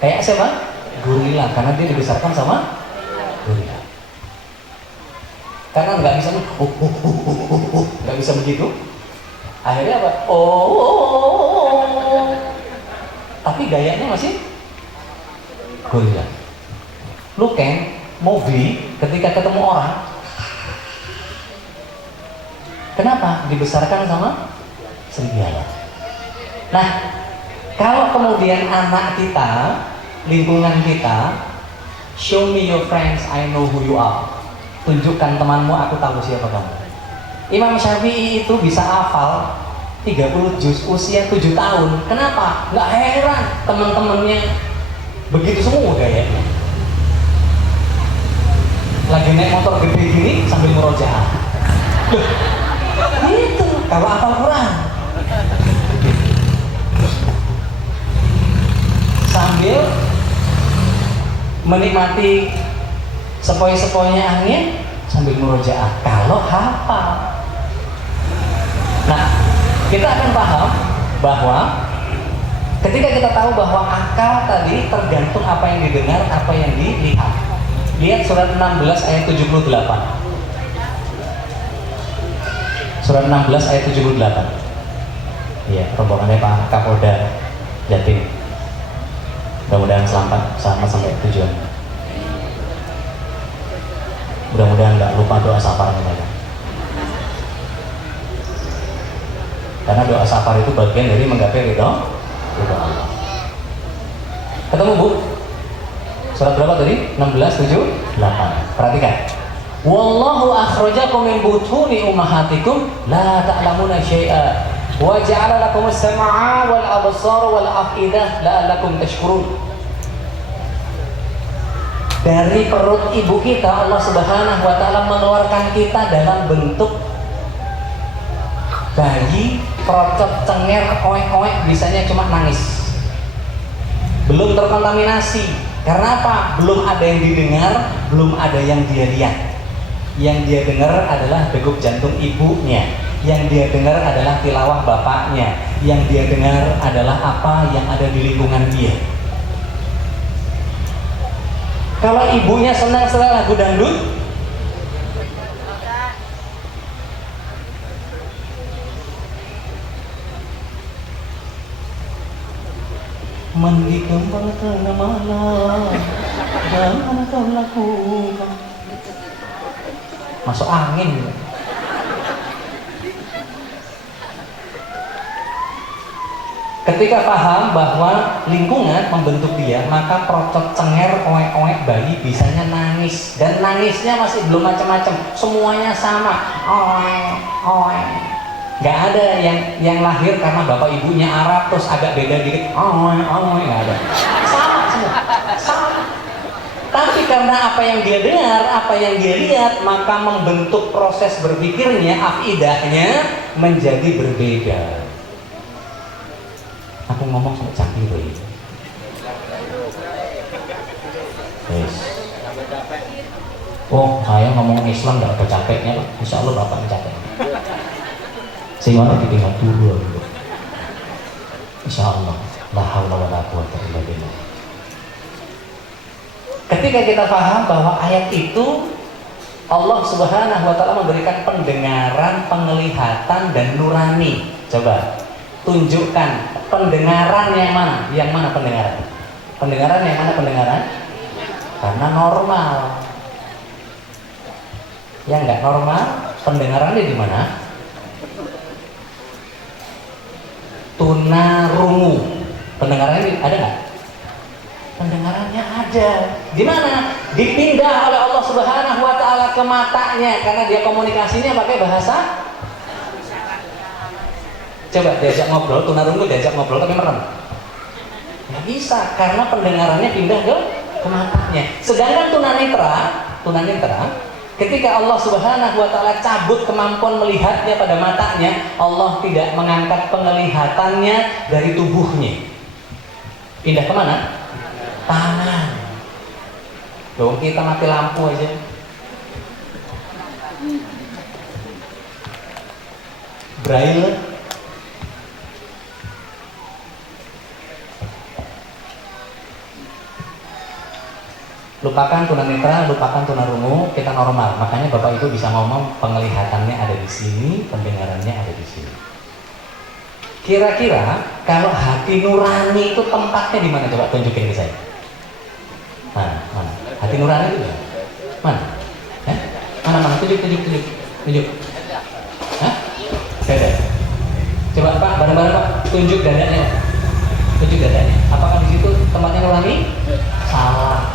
Kayak siapa? Gorila, karena dia dibesarkan sama gorila. Karena nggak bisa nggak bisa begitu. Akhirnya apa? Tapi gayanya masih gorila. Luken, Mowgli, ketika ketemu orang, kenapa? Dibesarkan sama serigala. Nah, kalau kemudian anak kita, lingkungan kita, show me your friends, I know who you are. Tunjukkan temanmu, aku tahu siapa kamu. Imam Syafi'i itu bisa hafal 30 juz usia 7 tahun. Kenapa? Nggak heran teman-temannya begitu semua gayanya. Lagi naik motor gede gini sambil murojaah. Itu kalau hafal Quran. Sambil menikmati sepoi-sepoinya angin sambil murojaah kalau hafal. Nah, kita akan paham bahwa ketika kita tahu bahwa akal tadi tergantung apa yang didengar, apa yang dilihat. Lihat surat 16 ayat 78. Surat 16 ayat 78. Iya, rombongannya Pak Kapolda Jatim. Mudah-mudahan selamat sampai tujuan. Mudah-mudahan nggak lupa doa safar mereka. Karena doa safar itu bagian dari menggapai ridho Allah. Ketemu Bu? Surat berapa tadi? 16:7-8. Perhatikan. Wallahu akhrajakum min butuni ummahatikum la ta'lamuna syai'a wa ja'ala lakumus sam'a wal absara wal afidah la'allakum tashkurun. Dari perut ibu kita Allah Subhanahu wa taala mengeluarkan kita dalam bentuk bayi, perocot, cenger, oek-oek, bisanya cuma nangis. Belum terkontaminasi. Karena apa? Belum ada yang didengar, belum ada yang dia lihat. Yang dia dengar adalah degup jantung ibunya. Yang dia dengar adalah tilawah bapaknya. Yang dia dengar adalah apa yang ada di lingkungan dia. Kalau ibunya senang lagu dangdut, mandi kembang tengah malam, jangan kau lakukan. Masuk angin. Ketika paham bahwa lingkungan membentuk dia, maka perocot, cenger, oek-oek bayi bisanya nangis. Dan nangisnya masih belum macam-macam, semuanya sama. Oek. Gak ada yang lahir karena bapak ibunya Arab terus agak beda dikit. Oek, gak ada. Sama semua. Sama. Tapi karena apa yang dia dengar, apa yang dia lihat, maka membentuk proses berpikirnya, afidahnya menjadi berbeda. Aku ngomong sampai canggih loh ini. Yes. Oh, saya ngomong Islam gak ada capeknya Pak. Insya Allah Bapak capek. Sehingga ditinggal dulu. Insya Allah. La haula wa la quwwata illa billah. Ketika kita paham bahwa ayat itu Allah Subhanahu wa taala memberikan pendengaran, penglihatan dan nurani. Coba tunjukkan pendengaran yang mana? Yang mana pendengaran? Pendengaran yang mana pendengaran? Karena normal. Yang nggak normal, pendengarannya di mana? Tunarungu. Pendengarannya ada nggak? Pendengarannya ada. Di mana? dipindah oleh Allah Subhanahu wa taala ke matanya karena dia komunikasinya pakai bahasa. Coba diajak ngobrol, tunarungu diajak ngobrol tapi merem. Nggak bisa karena pendengarannya pindah ke matanya. Sedangkan tunanetra ketika Allah Subhanahu wa taala cabut kemampuan melihatnya pada matanya, Allah tidak mengangkat penglihatannya dari tubuhnya. Pindah kemana? Tangan. Loh, kita mati lampu aja. Braille. Lupakan tunanetra, lupakan tunarungu, kita normal. Makanya Bapak Ibu bisa ngomong penglihatannya ada di sini, pendengarannya ada di sini. Kira-kira kalau hati nurani itu tempatnya di mana? Coba tunjukin ke saya. Mana? Hati nurani itu ya? Mana? Mana? Tunjuk. Hah? Dada. Coba Pak, bareng-bareng Pak, tunjuk dadanya. Tunjuk dadanya. Apakah di situ tempatnya nurani? Salah.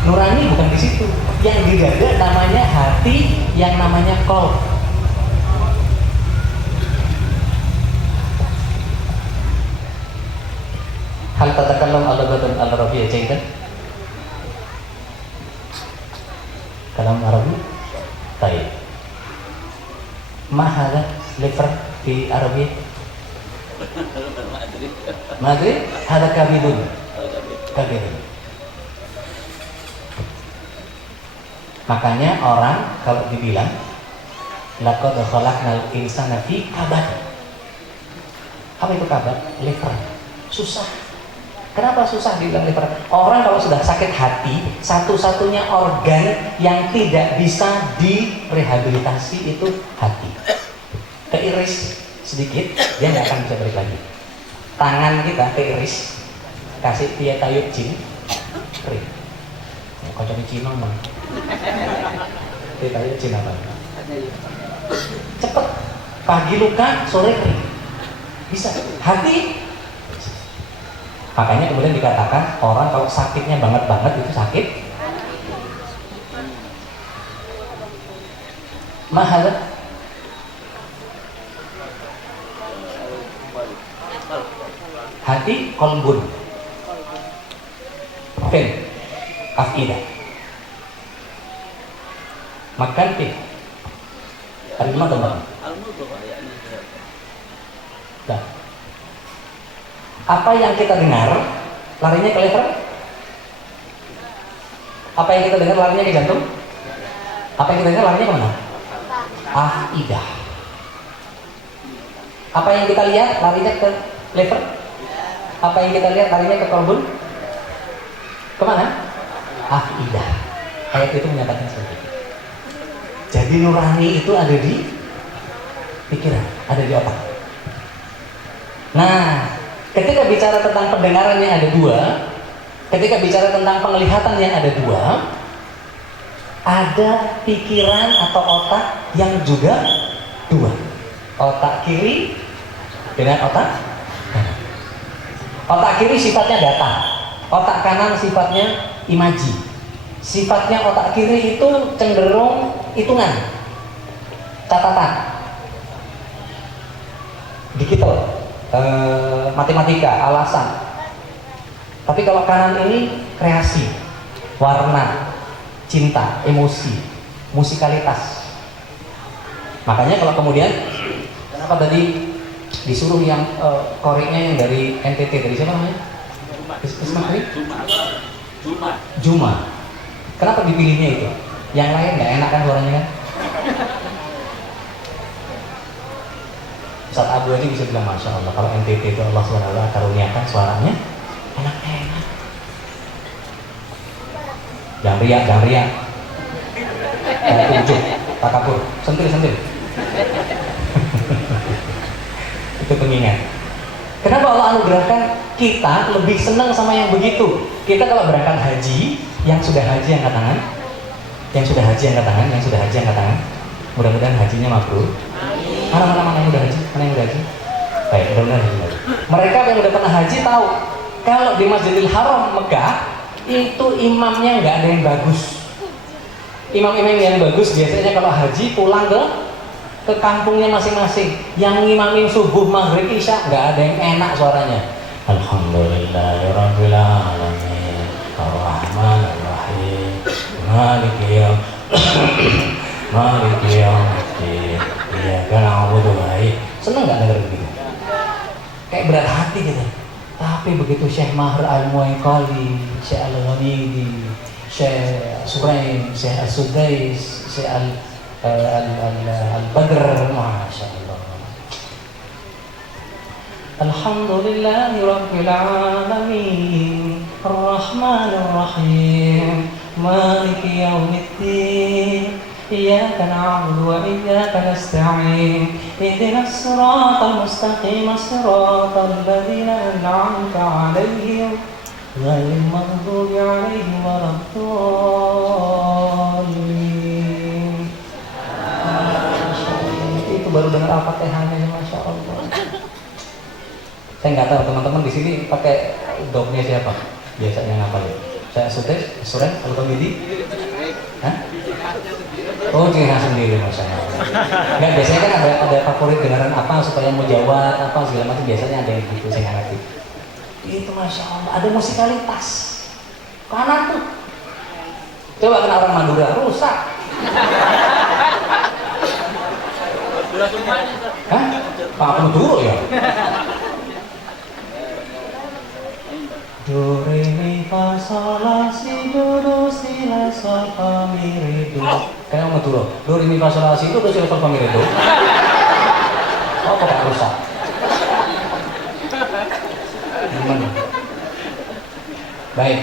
Nurani bukan di situ. Yang di dada namanya hati, yang namanya qalb. Hal tatakallam al-lughatun al-arabiyyah jayyidan? Kalam Arabi? Baik. Ma hadha liver fi Arabi? Ma adri? Hadha kabidun. Makanya orang kalau dibilang laqad khalaqnal insana fi kabad. Apa itu kabad? Liver. Susah. Kenapa susah dibilang liver? Orang kalau sudah sakit hati, satu-satunya organ yang tidak bisa direhabilitasi itu hati. Keiris sedikit, dia nggak akan bisa balik lagi. Tangan kita keiris, kasih dia kayu jin, kering. Kocok di Cina mah. Dia kayu jin apa? Cepet. Pagi luka, sore kering. Bisa. Hati. Makanya kemudian dikatakan orang kalau sakitnya banget itu sakit mahal. Hati kolbun, pen, afidah, makan pen, terima teman. Nah. Apa yang kita dengar larinya ke liver? Apa yang kita dengar larinya ke jantung? Apa yang kita dengar larinya ke mana? Afidah. Apa yang kita lihat larinya ke liver? Apa yang kita lihat larinya ke kolbun? Kemana? Afidah. Ayat itu menyatakan seperti itu. Jadi nurani itu ada di pikiran, ada di otak. Nah, ketika bicara tentang pendengarannya ada dua, ketika bicara tentang penglihatan yang ada dua, ada pikiran atau otak yang juga dua. Otak kiri dengan otak kanan. Otak kiri sifatnya data, otak kanan sifatnya imaji. Sifatnya otak kiri itu cenderung hitungan, catatan, digital. Matematika, alasan. Tapi kalau kanan ini kreasi, warna, cinta, emosi, musikalitas. Makanya kalau kemudian kenapa tadi disuruh yang koriknya yang dari NTT, dari siapa namanya? Juma. Kenapa dipilihnya itu? Yang lain nggak enak kan suaranya kan? Ustaz Abu aja bisa bilang Masya Allah, kalau NTT itu Allah SWT karuniakan suaranya enak-enak. Jangan riak. Kayak ujung, takabur, sentil. Itu pengingat. Kenapa Allah anugerahkan kita lebih senang sama yang begitu? Kita kalau berangkat haji, yang sudah haji angkat tangan. Yang sudah haji angkat tangan. Mudah-mudahan hajinya mabrur. Mana yang udah haji? Baik, mudah-mudahan haji. Mereka yang udah pernah haji tahu kalau di Masjidil Haram Mekah itu imamnya nggak ada yang bagus. Imam-imam yang bagus biasanya kalau haji pulang ke kampungnya masing-masing. Yang ngimamin subuh, maghrib, isya nggak ada yang enak suaranya. Alhamdulillahirabbil alamin, arrahmanir rahim, maliki yaumiddin, iyyaka na'budu wa iyyaka. Seneng nggak denger begitu? Kayak berat hati gitu. Tapi begitu Syekh Maher Al-Muwaqqali, Syekh Al-Ghamidi, Syekh Suraim, Syekh Al-Sudais, Syekh Al-Badr, Masya Allah. Alhamdulillahi Rabbil Alamin, Ar-Rahmanir Rahim, Maliki Yaumiddin, Iyyaka na'budu wa iyyaka nasta'in, Ihdinas siratal mustaqim, siratal ladzina an'amta 'alaihim, ghairil maghdubi 'alaihim waladdallin. Itu baru dengar Al-Fatihahnya, Masya Allah. Saya nggak tahu teman-teman di sini pakai dognya siapa biasanya ngapalin. Saya Suren Al-Ghamidi. Hah? Oh, ciri khas sendiri, Masya Allah. Nggak, biasanya kan ada favorit dengaran apa supaya mau jawab apa segala macam, biasanya ada yang gitu, saya nggak ngerti. Itu Masya Allah, ada musikalitas. Kanan tuh. Coba kena orang Madura, rusak. Hah? Pak Madura ya? Do re mi fa sol la si do do si la sol fa mi re do. Kayak mau turun. Do re mi fa sol la si do do si la sol fa mi re do. Oh, kok rusak? Gimana? Baik.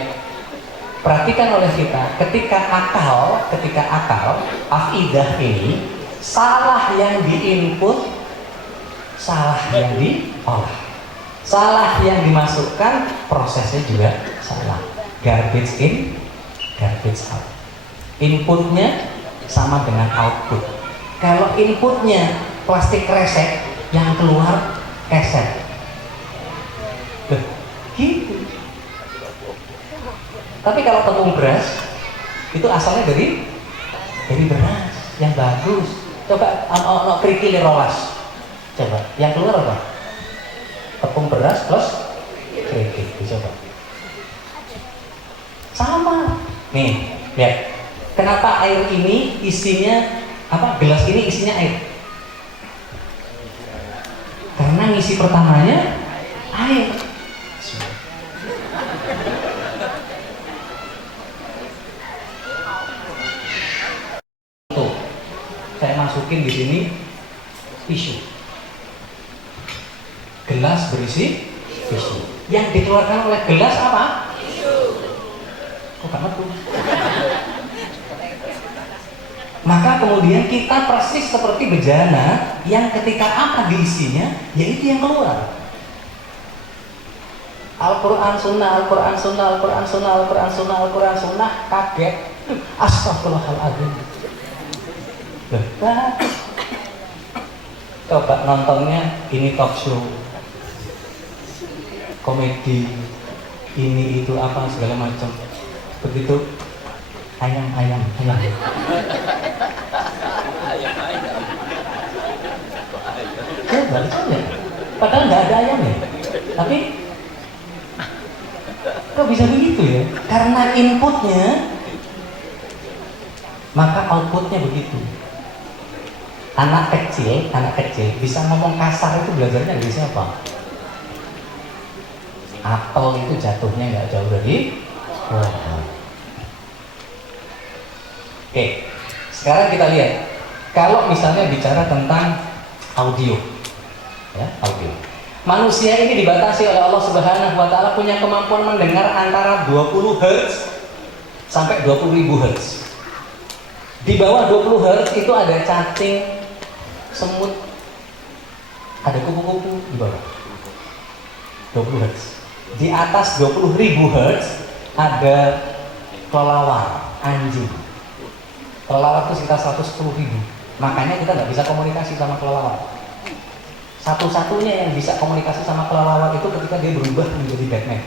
Perhatikan oleh kita, ketika akal afidah ini salah yang diinput, salah yang diolah. Salah yang dimasukkan, prosesnya juga salah. Garbage in, garbage out. Inputnya sama dengan output. Kalau inputnya plastik kresek, yang keluar keset. Gitu. Tapi kalau tepung beras, itu asalnya dari beras yang bagus. Coba kerikil rolas. Coba, yang keluar apa? Tepung beras plus kerikil, dicoba. Sama. Nih, lihat. Kenapa air ini isinya apa? Gelas ini isinya air. Karena ngisi pertamanya air. Tuh, saya masukin di sini tisu. Gelas berisi tisu. Yang dikeluarkan oleh gelas apa? Tisu. Kok gak metu? Maka kemudian kita persis seperti bejana yang ketika apa diisinya, yaitu yang keluar. Al-Quran sunnah, Al-Quran sunnah, Al-Quran sunnah, Al-Quran sunnah, Al-Quran sunnah, kaget. Astagfirullahaladzim. Coba nontonnya ini talk show, komedi, ini itu apa segala macam. Begitu ayam. Balik saja. Padahal nggak ada ayamnya. Tapi kok bisa begitu ya? Karena inputnya, maka outputnya begitu. Anak kecil bisa ngomong kasar itu belajarnya dari siapa? Apel itu jatuhnya nggak jauh dari pohon. Oke, sekarang kita lihat. Kalau misalnya bicara tentang audio, ya, audio. Manusia ini dibatasi oleh Allah Subhanahu wa Ta'ala punya kemampuan mendengar antara 20 Hz sampai 20.000 Hz. Di bawah 20 Hz itu ada cacing, semut, ada kupu-kupu di bawah 20 Hz. Di atas 20.000 Hz ada kelelawar, anjing. Kelelawar itu sekitar 110.000. Makanya kita nggak bisa komunikasi sama kelelawar. Satu-satunya yang bisa komunikasi sama kelelawar itu ketika dia berubah menjadi Batman.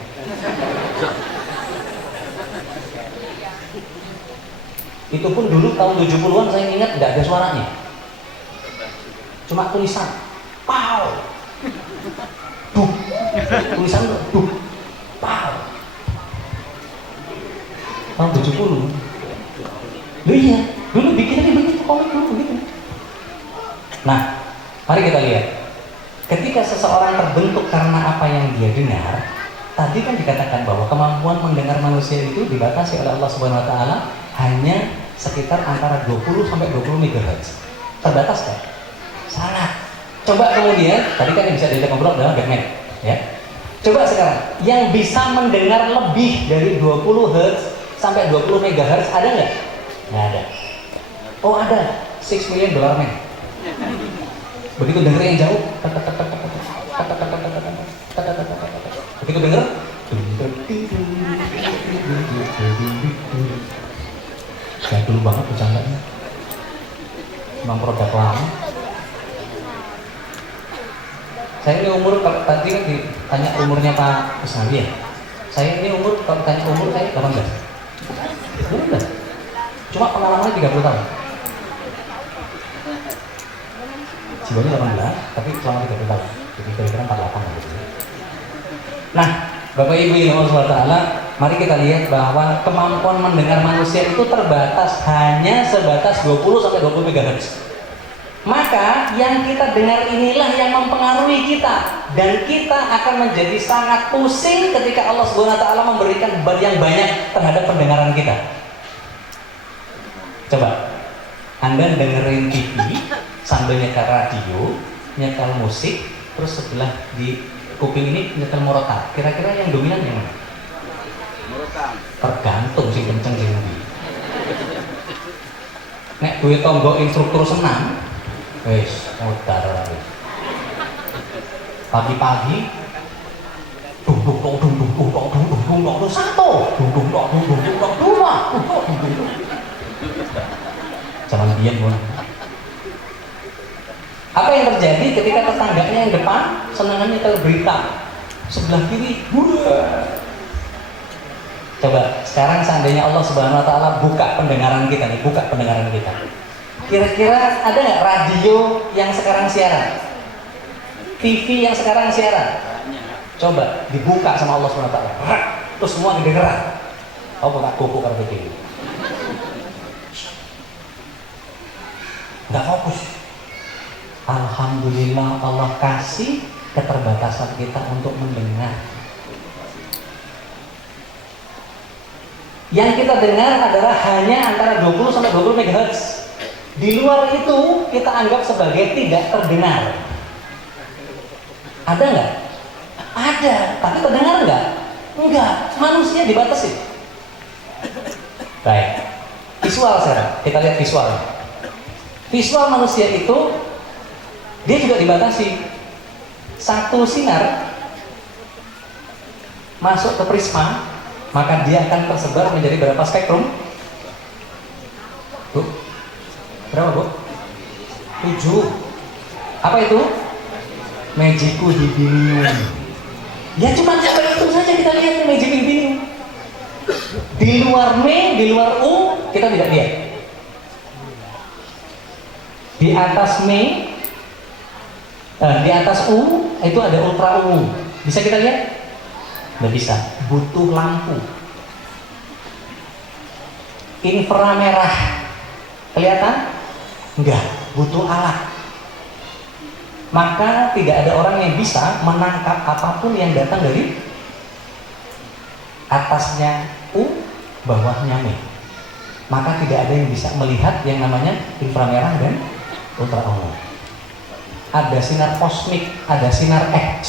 Itu pun dulu tahun 70-an saya ingat nggak ada suaranya. Cuma tulisan. Pow. Duh. Tulisan duh. Pow. Tahun 70. Loh iya, dulu bikinnya begitu, komik dulu gitu. Nah, mari kita lihat. Ketika seseorang terbentuk karena apa yang dia dengar, tadi kan dikatakan bahwa kemampuan mendengar manusia itu dibatasi oleh Allah Subhanahu wa taala hanya sekitar antara 20 sampai 20 MHz. Terbatas kan? Sangat. Coba kemudian, tadi kan yang bisa diajak ngobrol adalah Batman, ya. Coba sekarang, yang bisa mendengar lebih dari 20 Hz sampai 20 MHz ada nggak? Nggak ada. Oh ada, $6 million man. Begitu denger yang jauh, begitu denger, jadul banget bercandanya. Memang produk lama. Saya ini umur, kalau tadi kan ditanya umurnya Pak Usnadi ya. Saya ini umur, kalau tanya umur saya 18. Udah. Cuma pengalamannya 30 tahun. Jiwanya 18, tapi selama 30 tahun. Jadi kira-kira 48 gitu. Nah, Bapak Ibu yang Allah SWT, mari kita lihat bahwa kemampuan mendengar manusia itu terbatas hanya sebatas 20-20 MHz. Maka yang kita dengar inilah yang mempengaruhi kita, dan kita akan menjadi sangat pusing ketika Allah Subhanahu wa taala memberikan beban yang banyak terhadap pendengaran kita. Coba Anda dengerin TV sambil nyetel radio, nyetel musik, terus sebelah di kuping ini nyetel morotan. Kira-kira yang dominan yang mana? Morotan. Tergantung sing kenceng sing ndi. Nek duwe tangga instruktur senam, wis mutar wae. Pagi-pagi dung dung dung dung dung dung dung dung dung dung satu dung dung dung dung dung dung dua dung dung dung. Jangan diam pun. Apa yang terjadi ketika tetangganya yang depan senangannya nyetel berita, sebelah kiri buah. Coba sekarang seandainya Allah Subhanahu wa taala buka pendengaran kita nih, buka pendengaran kita. Kira-kira ada nggak radio yang sekarang siaran? TV yang sekarang siaran? Coba dibuka sama Allah Subhanahu wa taala. Terus semua kedengeran. Oh, buka kuku kalau begini. Nggak fokus. Alhamdulillah Allah kasih keterbatasan kita untuk mendengar. Yang kita dengar adalah hanya antara 20 sampai 20 MHz. Di luar itu kita anggap sebagai tidak terdengar. Ada nggak? Ada, tapi terdengar nggak? Enggak, manusia dibatasi. Baik, visual sekarang, kita lihat visual. Visual manusia itu dia juga dibatasi. Satu sinar masuk ke prisma, maka dia akan tersebar menjadi berapa spektrum? Bu? Berapa, Bu? 7. Apa itu? Magicu Hibinium. Ya cuma sampai itu saja kita lihat Magicu Hibinium. Di luar M, di luar U, kita tidak lihat. Di atas M, di atas U, itu ada ultra U. Bisa kita lihat? Nggak bisa, butuh lampu. Inframerah kelihatan? Enggak, butuh alat. Maka tidak ada orang yang bisa menangkap apapun yang datang dari atasnya U, bawahnya M. Maka tidak ada yang bisa melihat yang namanya inframerah dan ultraviolet. Ada sinar kosmik, ada sinar X,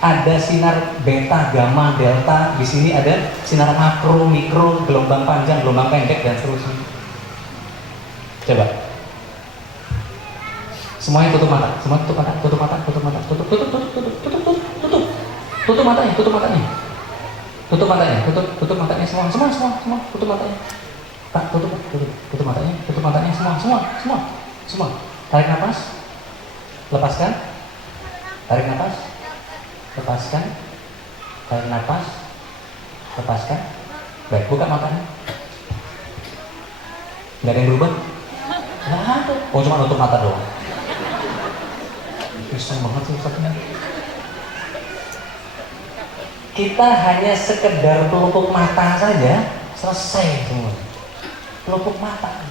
ada sinar beta, gamma, delta. Di sini ada sinar makro, mikro, gelombang panjang, gelombang pendek, dan seterusnya. Coba. Semuanya tutup mata, semua tutup mata, tutup mata, tutup mata, tutup, tutup, tutup, tutup, tutup, tutup, tutup, tutup matanya, tutup matanya, tutup matanya, tutup matanya semua, tutup matanya. Tak, tutup matanya, semua. Tarik nafas, lepaskan, tarik nafas, lepaskan, tarik nafas, lepaskan. Baik, buka matanya. Nggak ada yang berubah? Nggak ada. Oh, cuma nutup mata doang. Iseng banget sih Ustaznya. Kita hanya sekedar pelupuk mata saja, selesai semua. Pelupuk mata.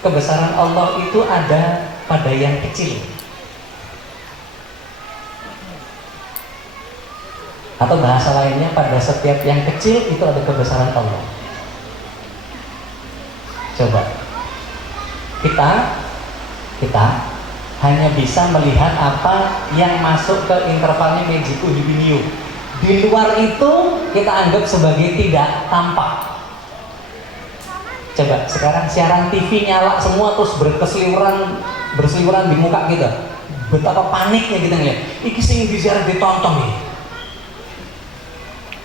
Kebesaran Allah itu ada pada yang kecil. Atau bahasa lainnya, pada setiap yang kecil itu ada kebesaran Allah. Coba kita hanya bisa melihat apa yang masuk ke intervalnya Mejiku Hibiniu. Di luar itu kita anggap sebagai tidak tampak. Coba sekarang siaran TV nyala semua terus berseliweran di muka kita. Betapa paniknya kita ngeliat. Iki sing disiaran ditonton nih.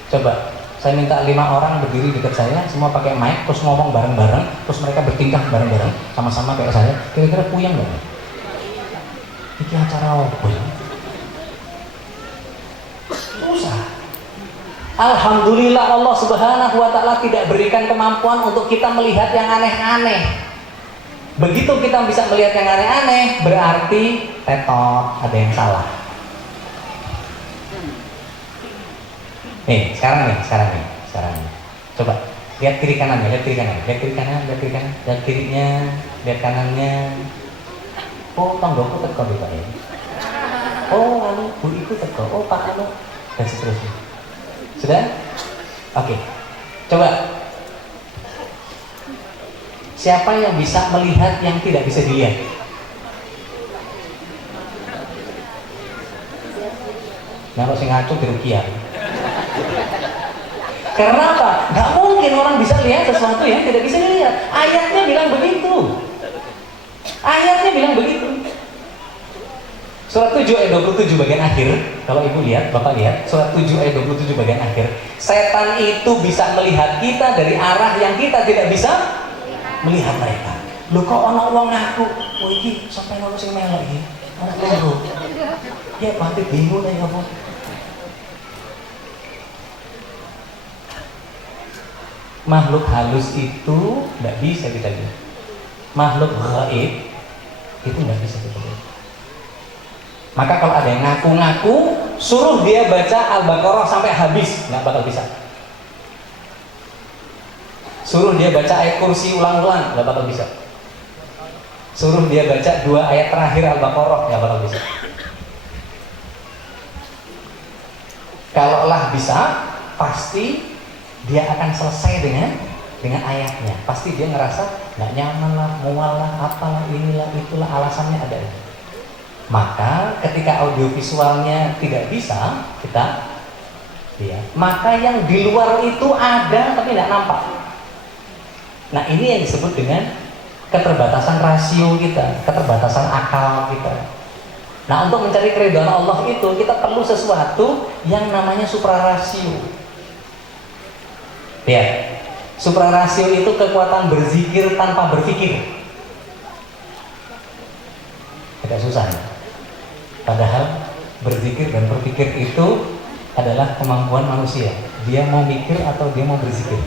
Coba saya minta 5 orang berdiri dekat saya, semua pakai mic, terus ngomong bareng-bareng, terus mereka bertingkah bareng-bareng, sama-sama kayak saya. Kira-kira puyeng nggak? Iki acara apa ya? Susah. Alhamdulillah Allah Subhanahu wa Ta'ala tidak berikan kemampuan untuk kita melihat yang aneh-aneh. Begitu kita bisa melihat yang aneh-aneh, berarti tetot, ada yang salah. Nih, sekarang nih. Coba lihat kiri kanan, lihat kiri kanan, lihat kirinya, lihat kanannya. Oh, tonggoku teko di Pak ya. Oh, anu, Bu itu teko. Oh, Pak anu, dan seterusnya. Sudah? Oke. Coba. Siapa yang bisa melihat yang tidak bisa dilihat? Nah, kalau sing ngaco dirukiah. Karena apa? Nggak mungkin orang bisa lihat sesuatu yang tidak bisa dilihat. Ayatnya bilang begitu. Surat 7 ayat 27 bagian akhir. Kalau ibu lihat, bapak lihat, surat 7 ayat 27 bagian akhir. Setan itu bisa melihat kita dari arah yang kita tidak bisa melihat mereka. Loh kok ana wong ngaku, "Oh iki sampai ono sing melok iki." Ora loro. Ya pasti bingung nek apa. Makhluk halus itu tidak bisa kita lihat. Makhluk gaib itu tidak bisa kita lihat. Maka kalau ada yang ngaku-ngaku, suruh dia baca Al-Baqarah sampai habis, nggak bakal bisa. Suruh dia baca ayat kursi ulang-ulang, nggak bakal bisa. Suruh dia baca 2 ayat terakhir Al-Baqarah, nggak bakal bisa. Kalaulah bisa, pasti dia akan selesai dengan ayatnya. Pasti dia ngerasa nggak nyaman lah, mual lah, apalah, inilah, itulah, alasannya ada. Maka ketika audiovisualnya tidak bisa kita lihat, maka yang di luar itu ada tapi tidak nampak. Nah, ini yang disebut dengan keterbatasan rasio kita, keterbatasan akal kita. Nah, untuk mencari keridhaan Allah itu kita perlu sesuatu yang namanya suprarasio. Lihat, suprarasio itu kekuatan berzikir tanpa berpikir. Agak susah ya? Padahal berzikir dan berpikir itu adalah kemampuan manusia. Dia mau mikir atau dia mau berzikir.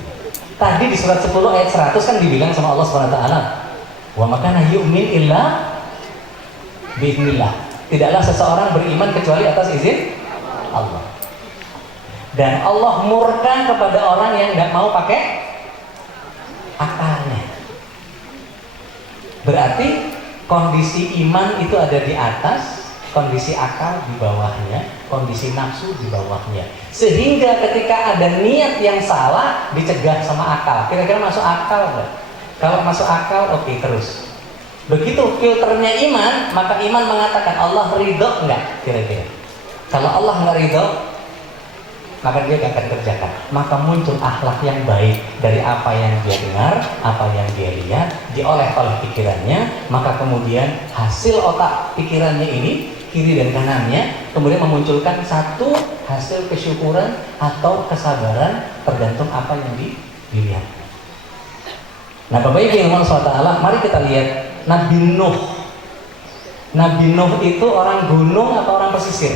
Tadi di surat 10 ayat 100 kan dibilang sama Allah SWT, wa makana yu'min illa bi'idznillah. Tidaklah seseorang beriman kecuali atas izin Allah. Dan Allah murka kepada orang yang nggak mau pakai akalnya. Berarti kondisi iman itu ada di atas, kondisi akal di bawahnya, kondisi nafsu di bawahnya. Sehingga ketika ada niat yang salah, dicegah sama akal. Kira-kira masuk akal nggak? Kalau masuk akal, oke, terus. Begitu filternya iman, maka iman mengatakan Allah ridho nggak? Kira-kira. Kalau Allah nggak ridho, maka dia akan kerjakan. Maka muncul akhlak yang baik dari apa yang dia dengar, apa yang dia lihat, diolah oleh pikirannya. Maka kemudian hasil otak pikirannya ini, kiri dan kanannya, kemudian memunculkan satu hasil kesyukuran atau kesabaran tergantung apa yang dilihat. Nah, Bapak Ibu yang Allah SWT, mari kita lihat Nabi Nuh. Nabi Nuh itu orang gunung atau orang pesisir?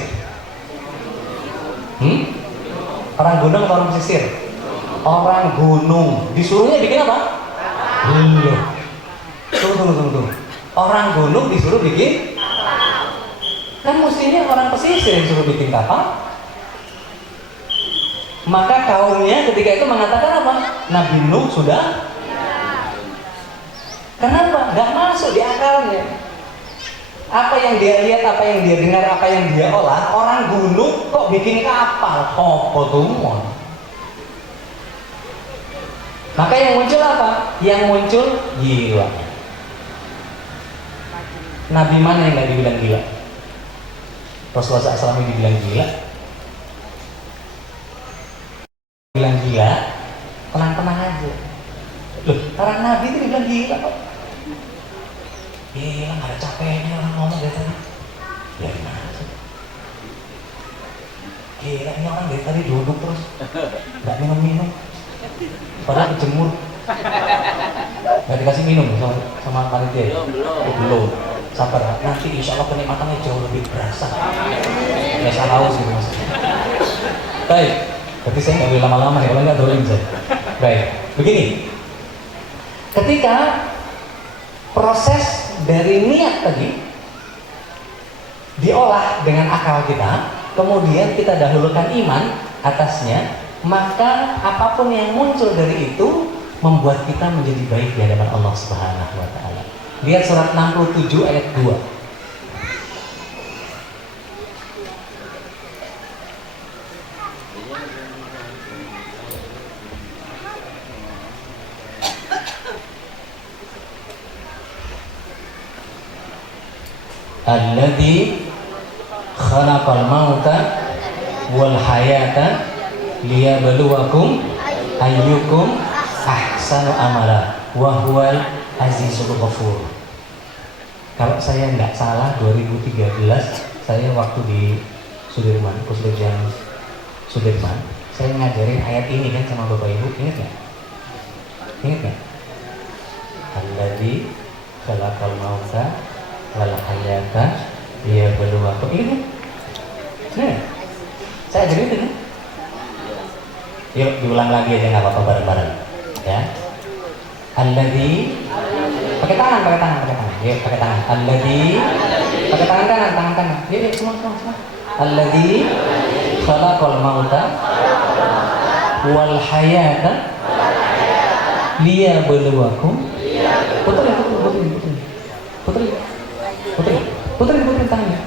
Orang gunung atau orang pesisir? orang gunung disuruhnya bikin apa? Loh. Tunggu. Orang gunung disuruh bikin? Kan mestinya orang pesisir yang disuruh bikin kapal. Maka kaumnya ketika itu mengatakan apa? Nabi Nuh sudah. Kenapa? Gak masuk di akalnya. Apa yang dia lihat, apa yang dia dengar, apa yang dia olah, orang gunung kok bikin kapal? Apa tuh? Maka yang muncul apa? Yang muncul gila. Nabi mana yang gak dibilang gila? Rasulullah SAW dibilang gila. Bilang gila, tenang-tenang aja. Loh, para nabi itu dibilang gila kok. Gila, gak ada capeknya orang ngomong dari tadi. Ya gimana sih? Gila, ini orang dari tadi duduk terus gak minum-minum. Padahal kejemur. Gak dikasih minum sama panitia. Belum. Sabar, nanti insya Allah kenikmatannya jauh lebih berasa. Biasa haus gitu maksudnya. Baik, berarti saya nggak boleh lama-lama ya, kalau nggak dolim saya. Baik, begini. Ketika proses dari niat tadi diolah dengan akal kita, kemudian kita dahulukan iman atasnya, maka apapun yang muncul dari itu membuat kita menjadi baik di hadapan Allah Subhanahu wa Ta'ala. Lihat surat 67 ayat 2. Alladzi khalaqal mauta wal hayata liyabluwakum ayyukum ahsanu amala wa huwal azizul ghafur. Kalau saya nggak salah 2013 saya waktu di Sudirman, Pusdesjan Sudirman, saya ngajarin ayat ini kan sama Bapak Ibu, ingat nggak? Ingat nggak? Alladzi khalaqal mauta wal hayata liyabluwakum. Ini kan? Nah, saya ajarin itu kan? Yuk diulang lagi aja nggak apa-apa bareng-bareng, ya. Alladzi, pakai tangan. Yuk pakai tangan. Alladzi, pakai tangan kanan. Yuk semua. Alladzi khalaqal mauta wal hayata liyabluwakum. Putri tangannya.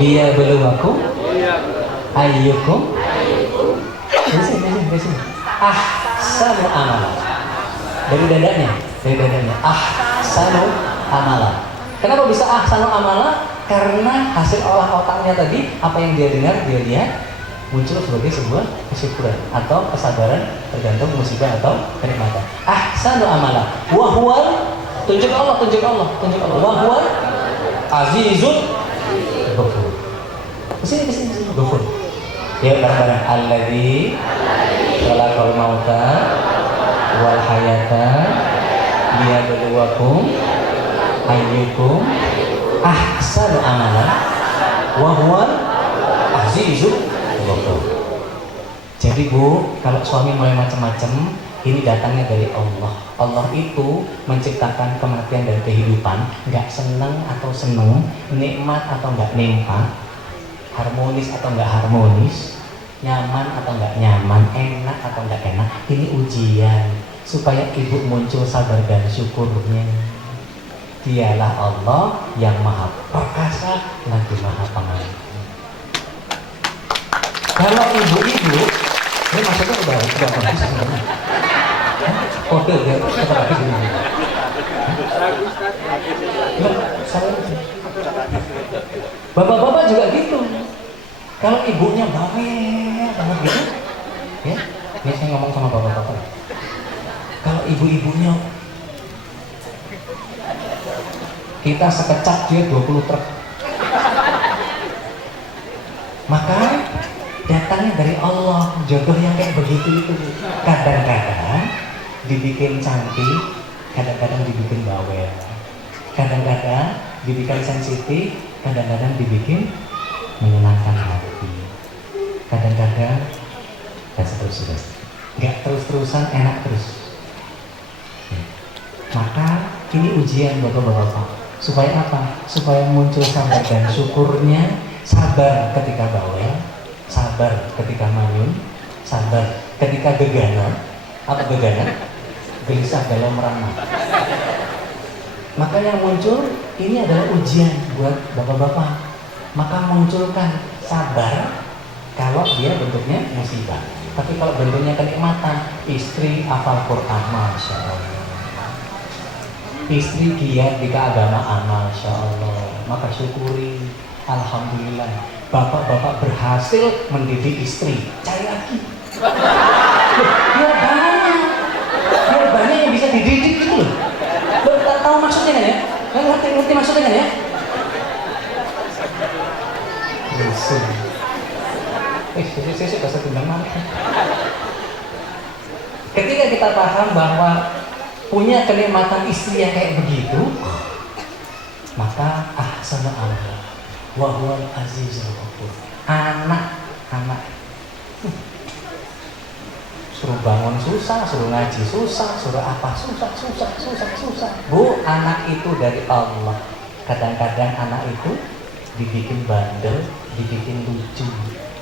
Liyabluwakum ayyukum. Dari sini. Ahsanu amala. Dari dadanya. Ahsanu amala. Kenapa bisa ahsanu amala? Karena hasil olah otaknya tadi, apa yang dia dengar, dia lihat, muncul sebagai sebuah kesyukuran atau kesadaran, tergantung musibah atau kenikmatan. Ahsanu amala. Wahwal, tunjuk Allah. Wahwal azizul ghafur. Kesini. Ghafur. Ya bareng-bareng. Alladzi khalaqal mauta wal hayata liyabluwakum ayyukum ahsanu amala wa huwal azizul ghafur. Jadi Bu, kalau suami mulai macam-macam, ini datangnya dari Allah. Allah itu menciptakan kematian dan kehidupan, nggak seneng atau seneng, nikmat atau nggak nikmat, harmonis atau nggak harmonis, nyaman atau nggak nyaman, enak atau nggak enak. Ini ujian supaya ibu muncul sabar dan syukurnya. Dialah Allah yang maha perkasa lagi maha pengampun. Kalau ibu-ibu, ini maksudnya udah bagus sebenarnya. Kode dia seperti ini. Bapak-bapak juga gitu. Kalau ibunya bawel banget gitu, ya. Ini saya ngomong sama bapak-bapak. Kalau ibu-ibunya, kita sekecap dia 20 truk. Maka datangnya dari Allah. Jodoh yang kayak begitu itu kadang-kadang dibikin cantik, kadang-kadang dibikin bawel, kadang-kadang dibikin sensitif, kadang-kadang dibikin menyenangkan hati, kadang-kadang dan seterusnya. nggak terus-terusan enak terus. Maka ini ujian bapak-bapak. Supaya apa? Supaya muncul sabar dan syukurnya. Sabar ketika bawel, sabar ketika manyun, sabar ketika gegana. Apa gegana? Gelisah galau merana. Maka yang muncul ini adalah ujian buat bapak-bapak. Maka munculkan sabar kalau dia bentuknya musibah. Tapi kalau bentuknya kenikmatan, istri hafal Quran, masya Allah. Istri giat di keagamaan, masya Allah. Maka syukuri, alhamdulillah. Bapak-bapak berhasil mendidik istri, cari lagi. Biar banyak yang bisa dididik gitu loh. Lo tahu maksudnya kan ya? Kan ngerti maksudnya kan ya? Rusuh. Saya bahasa tundang mana? Ketika kita paham bahwa punya kenikmatan istri yang kayak begitu, maka ahsanu amala wa huwal azizul ghafur. Anak suruh bangun susah, suruh ngaji susah, suruh apa susah. Bu, anak itu dari Allah. Kadang-kadang anak itu dibikin bandel, dibikin lucu.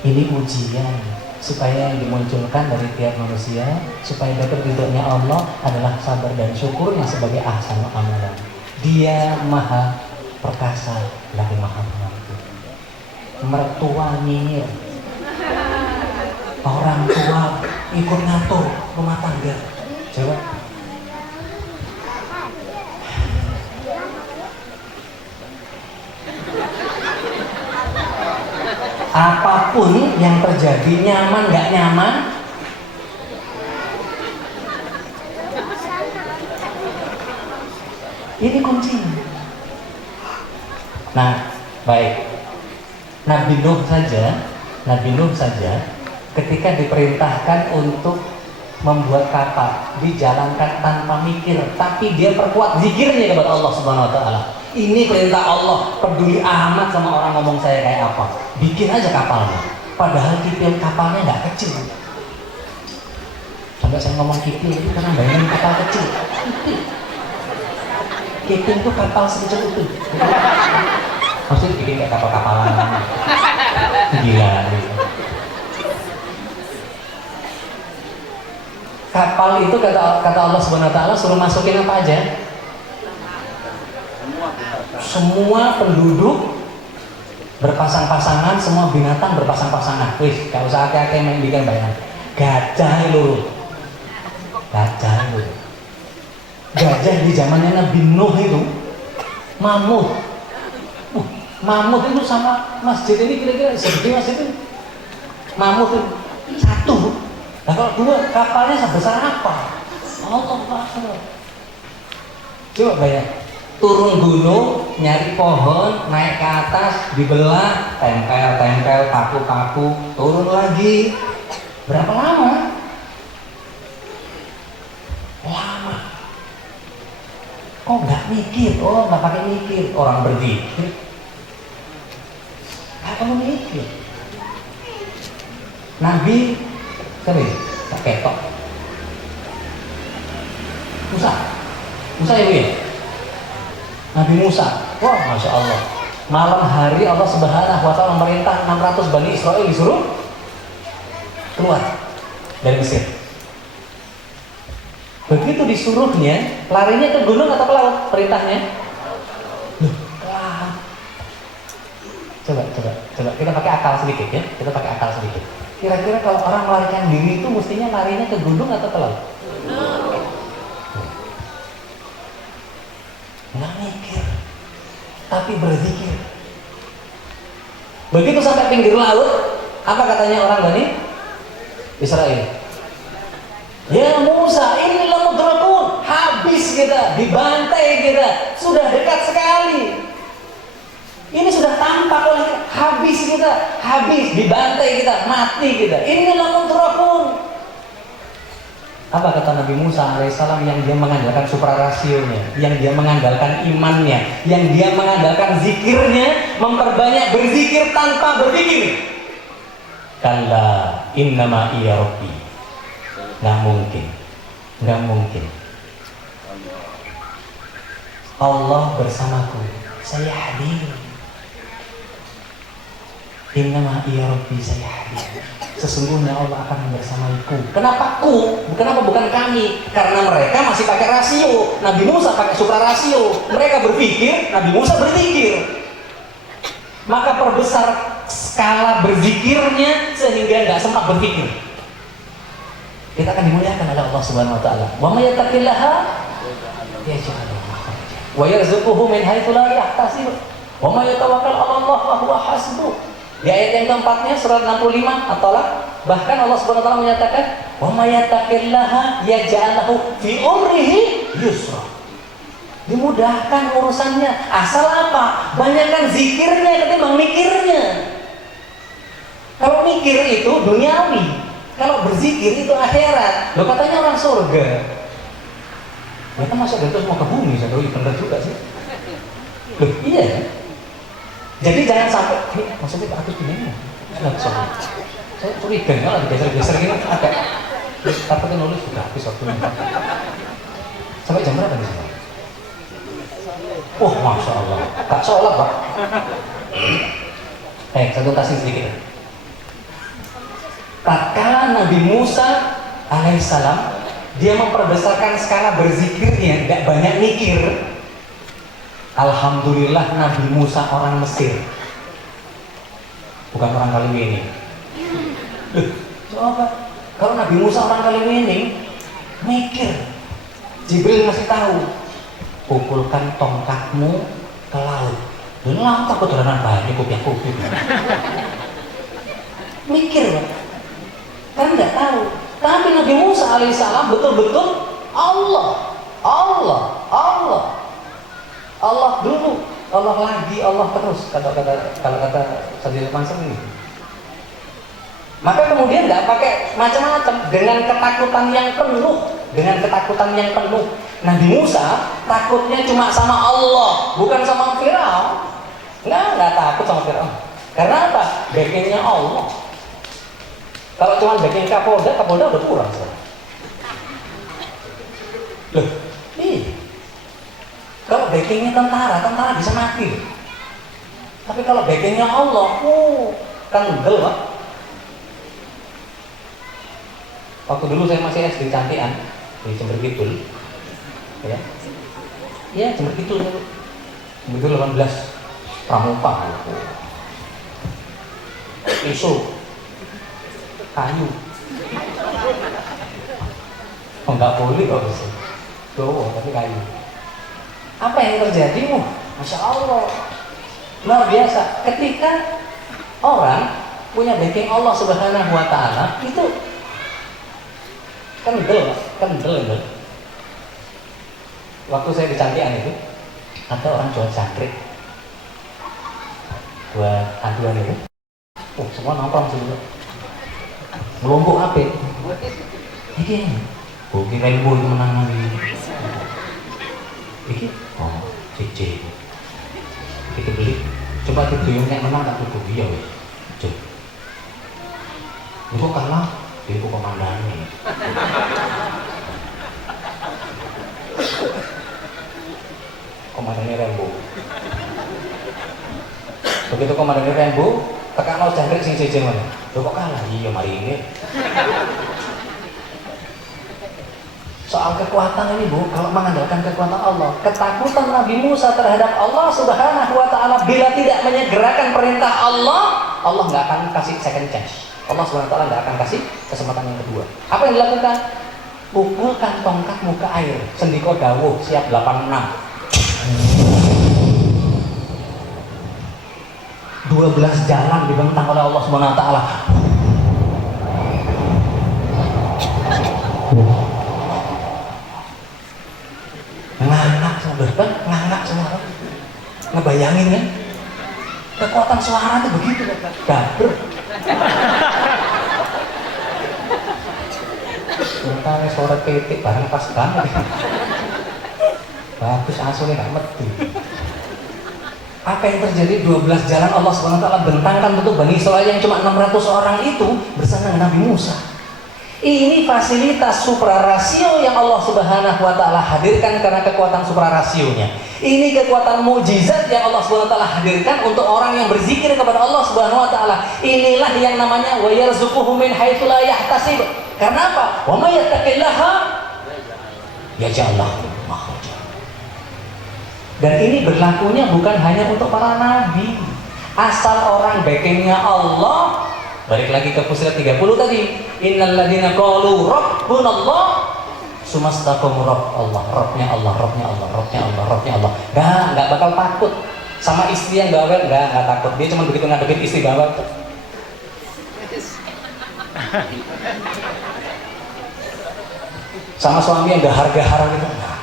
Ini ujian supaya yang dimunculkan dari tiap manusia, supaya dapat ridhonya Allah adalah sabar dan syukurnya sebagai ahsanu amalan. Dia maha perkasa lagi maha pengampun. Mertua nyinyir, orang tua ikut ngatur rumah tangga. Coba. Apapun yang terjadi, nyaman nggak nyaman, ini kuncinya. Nah, baik. Nabi Nuh saja ketika diperintahkan untuk membuat kapal, dijalankan tanpa mikir, tapi dia perkuat zikirnya kepada Allah Subhanahu wa taala. Ini perintah Allah, peduli amat sama orang ngomong saya kayak apa. Bikin aja kapalnya. Padahal kipil kapalnya nggak kecil. Sampai saya ngomong kipil itu karena bayangin kapal kecil. Kipil itu kapal sekecil itu. Maksudnya bikin kayak kapal-kapalan. Gila gitu. Kapal itu kata Allah Subhanahu wa taala suruh masukin apa aja? Semua penduduk berpasang-pasangan, semua binatang berpasang-pasangan. Wih, gak usah akeh-akeh main bikin bayangan. Gajah lho. Gajah di zamannya Nabi Nuh itu mamut. Mamut itu sama masjid ini kira-kira segede masjid itu. Mamut itu satu. Nah kalau dua kapalnya sebesar apa? Allah Akbar. Coba bayang. Turun gunung, nyari pohon, naik ke atas, dibelah, tempel, paku, turun lagi. Berapa lama? Lama. Kok nggak mikir? Oh, nggak pakai mikir. Orang berzikir. Nggak perlu mikir. Nabi, tak ketok. Musa ya Bu ya? Nabi Musa, wah Masya Allah. Malam hari Allah Subhanahu wa taala memerintah 600 Bani Israel disuruh keluar dari Mesir. Begitu disuruhnya, larinya ke gunung atau ke laut perintahnya? Loh, ke laut. Coba kita pakai akal sedikit ya. Kira-kira kalau orang melarikan diri itu mestinya larinya ke gunung atau ke laut? Nggak mikir, tapi berzikir. Begitu sampai pinggir laut, apa katanya orang Bani Israel? Ya Musa, ini lamudrakun, habis kita, dibantai kita, sudah dekat sekali. Ini sudah tampak oleh kita, habis dibantai kita, mati kita. Ini lamudrakun. Apa kata Nabi Musa alaihissalam yang dia mengandalkan suprarasionya, yang dia mengandalkan imannya, yang dia mengandalkan zikirnya, memperbanyak berzikir tanpa berpikir. Kalla innama iya rabbi. Nggak mungkin, nggak mungkin. Allah bersamaku, saya hadir. Innama iya Rabbi saya hadir. Sesungguhnya Allah akan bersamaiku. Kenapa ku? Kenapa bukan kami? Karena mereka masih pakai rasio. Nabi Musa pakai suprarasio. Mereka berpikir, Nabi Musa berzikir. Maka perbesar skala berzikirnya sehingga nggak sempat berpikir. Kita akan dimuliakan oleh Allah Subhanahu Wa Taala. Wa may yattaqillaha yaj'al lahu makhraja wa yarzuquhu min haitsu la yahtasib. Wa may yatawakkal 'ala Allah fa huwa hasbuh. Di ayat yang keempatnya surat 65 At-Talaq, bahkan Allah Subhanahu wa taala menyatakan, "Wa may yattaqillaha yaj'al lahu fi umrihi yusra." Dimudahkan urusannya. Asal apa? Banyakkan zikirnya ketimbang mikirnya. Kalau mikir itu duniawi, kalau berzikir itu akhirat. Loh, katanya orang surga. Ya kan masa terus mau ke bumi, saya tahu benar juga sih. Loh, iya. Jadi jangan sampai, maksudnya Pak Agus gimana? Saya curiga kalau digeser-geser gini agak takutnya nulis sudah habis waktunya. Sampai jam berapa nih? Wah, Masya Allah. Gak sholat, Pak. Saya tuntasin sedikit. Tatkala Nabi Musa alaihissalam, dia memperbesarkan skala berzikirnya, tidak banyak mikir. Alhamdulillah Nabi Musa orang Mesir, bukan orang Kaliwini. Coba kalau Nabi Musa orang Kaliwini mikir, Jibril masih tahu, pukulkan tongkatmu ke laut. Dan laut takut dolanan banyak kopiah-kopiah. Mikir, Pak. Kan nggak tahu. Tapi Nabi Musa alaihissalam betul-betul Allah dulu, Allah lagi, Allah terus. Kalau kata Sadir Mansur ini. Maka kemudian nggak pakai macam-macam, dengan ketakutan yang penuh. Nabi Musa takutnya cuma sama Allah, bukan sama Firaun. Nggak takut sama Firaun. Karena apa? Backingnya Allah. Kalau cuma backing Kapolda udah kurang. Loh, iya. Kalau backingnya tentara bisa mati. Tapi kalau backingnya Allah, kendel, Pak. Waktu dulu saya masih SD Cantian di Jember Kidul, ya, Jember Kidul, Jember Kidul 18, Pramuka, isu, kayu, enggak boleh kok sih, tapi kayu. Apa yang terjadi? Masya Allah, luar biasa. Ketika orang punya backing Allah Subhanahu Wa Taala, itu kendel. Waktu saya di Cantian itu, ada orang jual jangkrik buat aduan itu. Semua nongkrong semua, melompok apa? Ini bukti rainbow itu menang ini. Cici kita beli, coba dibeli yang menang tak tutup dia weh. Itu kalah, dia itu komandannya. Komandannya Rainbow. Begitu komandannya Rainbow, tekan mau jangkrik sing cici mana? Lo kok kalah? Iya mari ini. Soal kekuatan ini, Bu, kalau mengandalkan kekuatan Allah, ketakutan Nabi Musa terhadap Allah Subhanahu Wa Taala bila tidak menyegerakan perintah Allah, Allah nggak akan kasih second chance. Allah Subhanahu Wa Taala nggak akan kasih kesempatan yang kedua. Apa yang dilakukan? Pukulkan tongkatmu ke air. Sendiko dawuh siap 86. 12 jalan dibentang oleh Allah Subhanahu Wa Taala. Ngangak semua, ngebayangin kan? Kekuatan suara itu begitu, gaber. Sementara suara titik barang pas banget. Bagus asalnya nggak mati. Apa yang terjadi? 12 jalan Allah SWT bentangkan untuk Bani Israil yang cuma 600 orang itu bersama dengan Nabi Musa. Ini fasilitas suprarasio yang Allah Subhanahu wa taala hadirkan karena kekuatan suprarasionya. Ini kekuatan mukjizat yang Allah Subhanahu wa taala hadirkan untuk orang yang berzikir kepada Allah Subhanahu wa taala. Inilah yang namanya wa yarzuquhu min haitsu la yahtasib. Karena apa? Wa may yattaqillaha yaj'al lahu makhraja. Dan ini berlakunya bukan hanya untuk para nabi. Asal orang backingnya Allah. Balik lagi ke Fussilat 30 tadi. Innal ladzina qalu rabbunallah sumastaqamu rabb Allah, Rabbnya Allah, Rabbnya Allah, Rabbnya Allah, Rabbnya Allah. Enggak bakal takut sama istri yang bawel, enggak takut. Dia cuma begitu ngadepin istri bawel. Sama suami yang gahar-gahar gitu. Nah.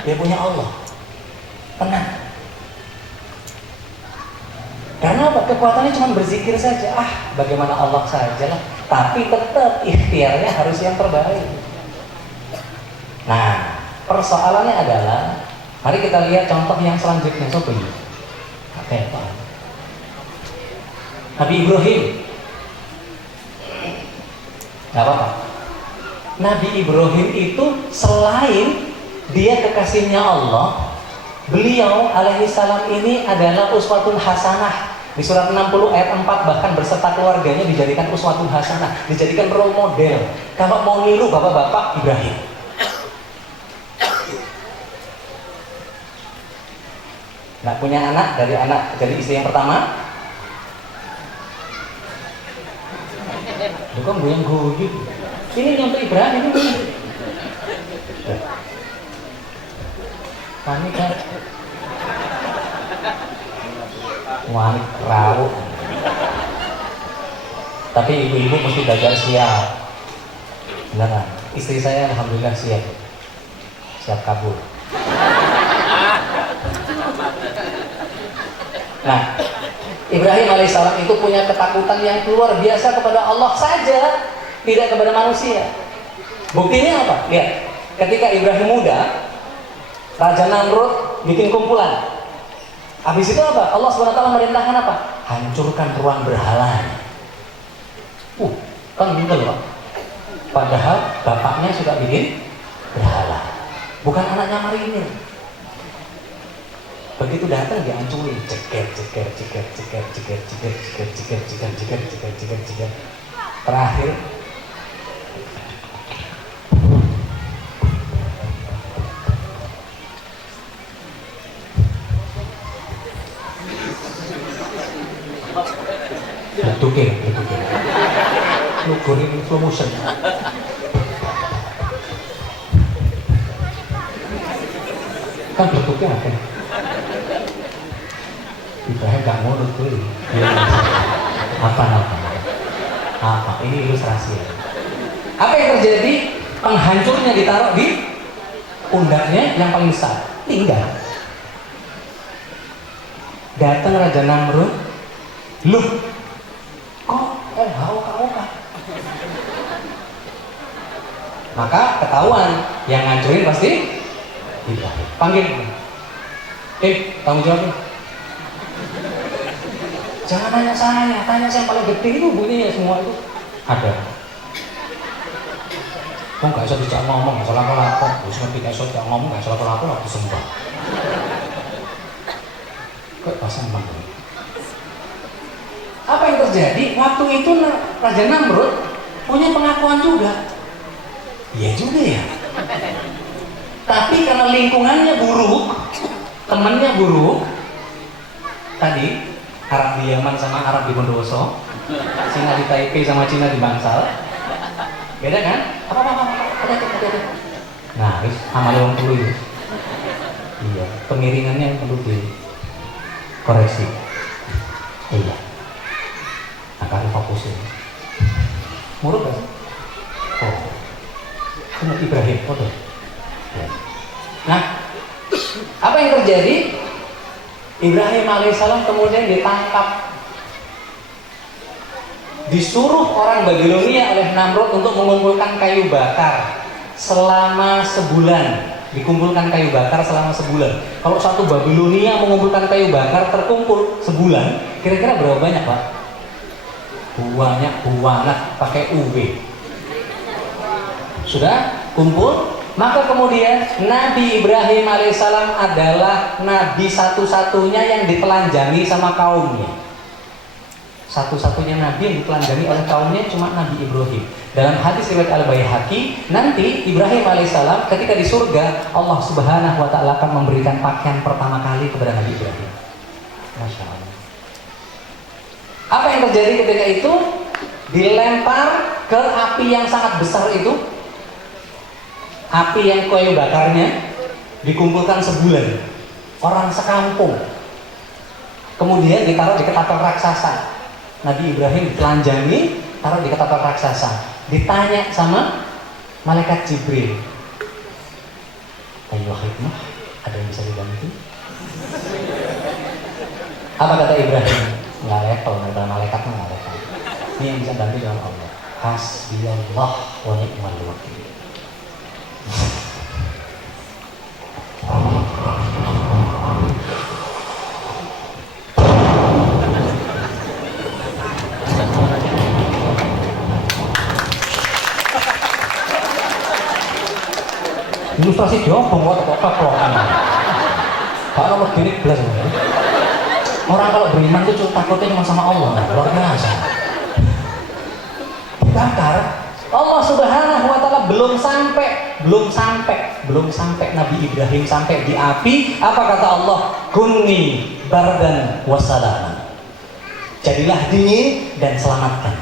Dia punya Allah. Tenang. Karena apa? Kekuatannya cuma berzikir saja. Bagaimana Allah saja lah. Tapi tetap ikhtiarnya harus yang terbaik. Nah, persoalannya adalah, mari kita lihat contoh yang selanjutnya. Sopi. Oke, Pak. Nabi Ibrahim. Gak apa-apa. Nabi Ibrahim itu selain dia kekasihnya Allah, beliau alaihi salam ini adalah uswatun hasanah. Di surat 60 ayat 4 bahkan berserta keluarganya dijadikan uswatun hasanah, dijadikan role model. Kalau mau niru bapak-bapak, Ibrahim. Nggak punya anak dari istri yang pertama. Bukan goyang goyang. Ini nyampe Ibrahim ini. Kami kan wanit rawuh. Tapi ibu-ibu mesti belajar siap. Beneran. Istri saya alhamdulillah siap kabur. Nah, Ibrahim alaihissalam itu punya ketakutan yang luar biasa kepada Allah saja, tidak kepada manusia. Buktinya apa? Lihat, ketika Ibrahim muda, Raja Namrud bikin kumpulan. Habis itu apa? Allah SWT merintahkan apa? Hancurkan ruang berhalanya. Kan bener loh. Padahal bapaknya suka bikin berhala. Bukan anaknya Marinir. Begitu datang dihancurin. Ceker. Terakhir Betul. Lu goreng slow motion. Kan bentuknya apa? Ibrahim gak mau tuh. Apa? Ini ilustrasi ya. Apa yang terjadi? Penghancurnya ditaruh di pundaknya yang paling besar. Tinggal. Datang Raja Namrud. Loh, kok kamu kan? Maka ketahuan yang ngancurin pasti Ibrahim. Panggil. Tanggung jawab. Jangan tanya saya, tanya saya yang paling gede itu bunyinya semua itu ada. Kok nggak bisa dijak ngomong, nggak salah lapor. Terus ngerti nggak bisa ngomong, nggak salah lapor, waktu sembah. Kok pasang banget. Apa yang terjadi? Waktu itu Raja Namrud punya pengakuan juga. Iya juga ya. Tapi karena lingkungannya buruk, temannya buruk, tadi Arab di Yaman sama Arab di Bondowoso, Cina di Taipei sama Cina di Bangsal, beda kan? Apa? Nah, terus amal yang perlu itu. Iya, pengiringannya perlu dikoreksi. Iya. Akan fokusin. Muruk kan? Kena Ibrahim, foto. Nah, apa yang terjadi? Ibrahim alaihissalam kemudian ditangkap, disuruh orang Babilonia oleh Namrud untuk mengumpulkan kayu bakar selama sebulan. Dikumpulkan kayu bakar selama sebulan. Kalau satu Babilonia mengumpulkan kayu bakar terkumpul sebulan, kira-kira berapa banyak, Pak? banyak banget pakai UB. Sudah kumpul, maka kemudian Nabi Ibrahim alaihissalam adalah nabi satu-satunya yang ditelanjangi sama kaumnya. Satu-satunya nabi yang ditelanjangi oleh kaumnya cuma Nabi Ibrahim. Dalam hadis riwayat Al-Baihaqi, nanti Ibrahim alaihissalam ketika di surga, Allah Subhanahu wa taala akan memberikan pakaian pertama kali kepada Nabi Ibrahim. Masya Allah. Apa yang terjadi ketika itu? Dilempar ke api yang sangat besar itu. Api yang kayu bakarnya dikumpulkan sebulan. Orang sekampung. Kemudian ditaruh di ketapel raksasa. Nabi Ibrahim ditelanjangi, taruh di ketapel raksasa. Ditanya sama malaikat Jibril, ayo hikmah, ada yang bisa dibantu? Apa kata Ibrahim? Nggak level, kata malaikat nggak level. Ini yang bisa bantu dalam Allah. Hasbiyallah wa ni'mal wakil. Ilustrasi diobong kok keplokan. Kalau nomor gini belas. Orang kalau beriman itu takutnya cuma sama Allah, luar biasa. Dibakar. Allah Subhanahu wa taala belum sampai Nabi Ibrahim sampai di api. Apa kata Allah? Kunni bardan wassalaman. Jadilah dingin dan selamatkan.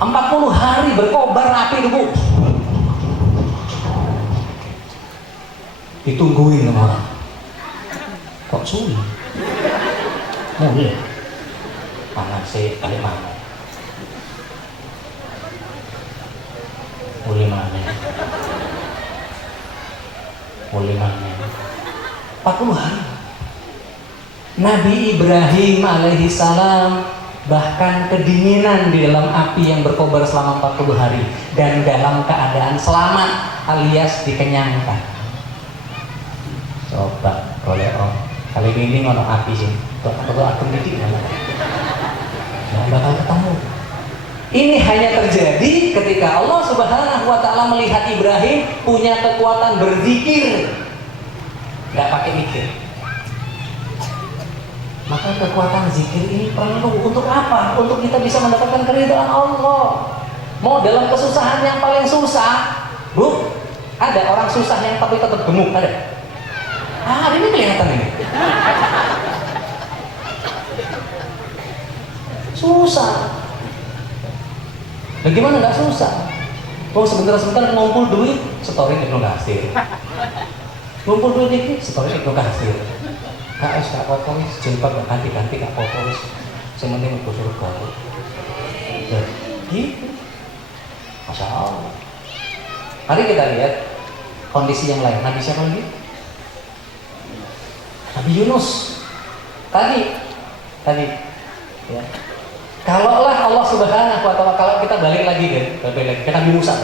40 hari berkobar api itu, Bu. Ditungguin sama orang. Kok sulit? Mulai. Panas sih, kali mana? Mulai mana? 40 hari. Nabi Ibrahim alaihissalam bahkan kedinginan di dalam api yang berkobar selama 40 hari dan dalam keadaan selamat alias dikenyangkan. Coba boleh kali ini ngono api sih. Kalau aku didik nggak bakal ketemu. Ini hanya terjadi ketika Allah Subhanahu wa taala melihat Ibrahim punya kekuatan berzikir, nggak pakai mikir. Maka kekuatan zikir ini perlu untuk apa? Untuk kita bisa mendapatkan keridhaan Allah. Mau dalam kesusahan yang paling susah, Bu, ada orang susah yang tapi tetap gemuk, ada? Ini kelihatan ini. Susah. Bagaimana nggak susah? Sebentar ngumpul duit, story Ibnu Katsir. Ngumpul duit dikit, story Ibnu Katsir. KS Kak Popois, jilbab ganti-ganti Kak Popois. Sementing ke surga. Gitu. Masya Allah. Mari kita lihat kondisi yang lain. Nabi siapa lagi? Nabi Yunus. Tadi ya. Kalaulah Allah Subhanahu wa taala, kalau kita balik lagi ke Nabi Musa.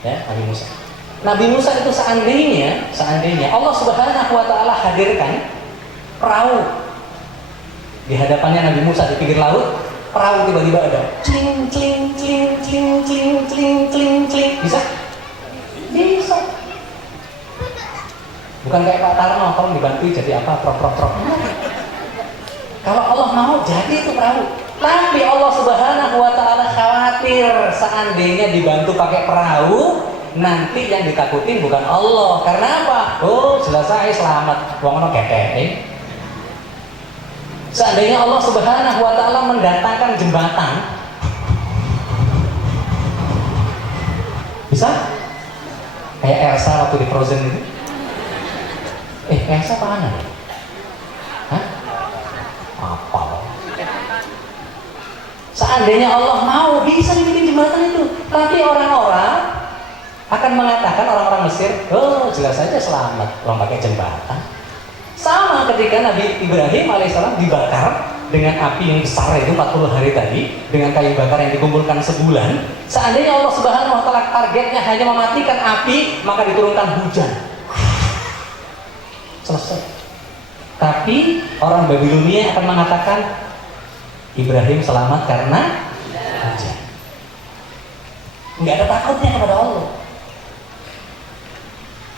Ya, Nabi Musa. Nabi Musa itu seandainya Allah Subhanahu wa taala hadirkan perahu di hadapannya Nabi Musa di pinggir laut, perahu tiba-tiba ada cling cling cling cling cling cling cling cling, bisa? Bisa. Bukan kayak Pak Tarno, tolong dibantu jadi apa, prop. Kalau Allah mau jadi itu perahu. Tapi Allah Subhanahu wa taala khawatir seandainya dibantu pakai perahu, nanti yang ditakutin bukan Allah. Karena apa? Oh, jelas saya selamat. Wong ono getheke. Seandainya Allah Subhanahu wa taala mendatangkan jembatan, bisa? Kayak Elsa waktu di Frozen itu. Elsa apa Anna? Hah? Apa? Seandainya Allah mau, bisa dibikin jembatan itu. Tapi orang-orang akan mengatakan, orang-orang Mesir, oh jelas saja selamat orang pakai jembatan. Sama ketika Nabi Ibrahim alaihissalam dibakar dengan api yang besar itu 40 hari tadi, dengan kayu bakar yang dikumpulkan sebulan. Seandainya Allah Subhanahu wa taala targetnya hanya mematikan api, maka diturunkan hujan. Selesai. Tapi orang Babilonia akan mengatakan Ibrahim selamat karena hujan. nggak ada takutnya kepada Allah.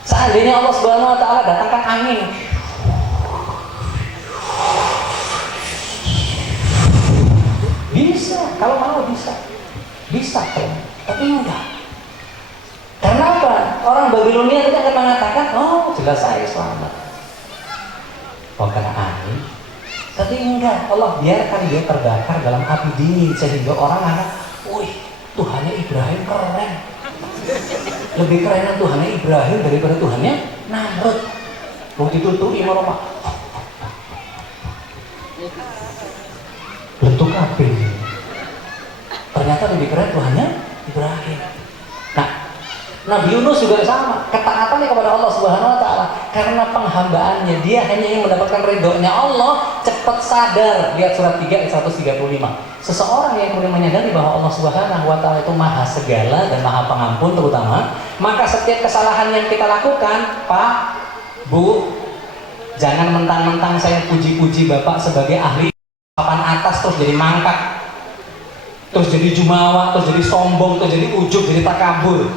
Seandainya Allah Subhanahu wa taala datangkan angin, bisa, kalau mau bisa tapi enggak. Karena apa? Orang Babilonia itu akan mengatakan, oh jelas saya selamat, karena angin. Tapi enggak, Allah biarkan dia terbakar dalam api dingin sehingga orang akan, wih, Tuhannya Ibrahim keren, lebih keren Tuhannya Ibrahim daripada Tuhannya Namrud. Mau ditutupi meroma, bentuk api. Ternyata lebih keren Tuhannya Ibrahim. Nah, Nabi Yunus juga sama, ketaatannya kepada Allah Subhanahu wa taala karena penghambaannya, dia hanya ingin mendapatkan ridhonya Allah, cepat sadar. Lihat surat 3 ayat 135. Seseorang yang kemudian menyadari bahwa Allah Subhanahu wa taala itu maha segala dan maha pengampun terutama, maka setiap kesalahan yang kita lakukan, Pak, Bu, jangan mentang-mentang saya puji-puji Bapak sebagai ahli papan atas terus jadi mangkak, terus jadi jumawa, terus jadi sombong, terus jadi ujub, jadi takabur,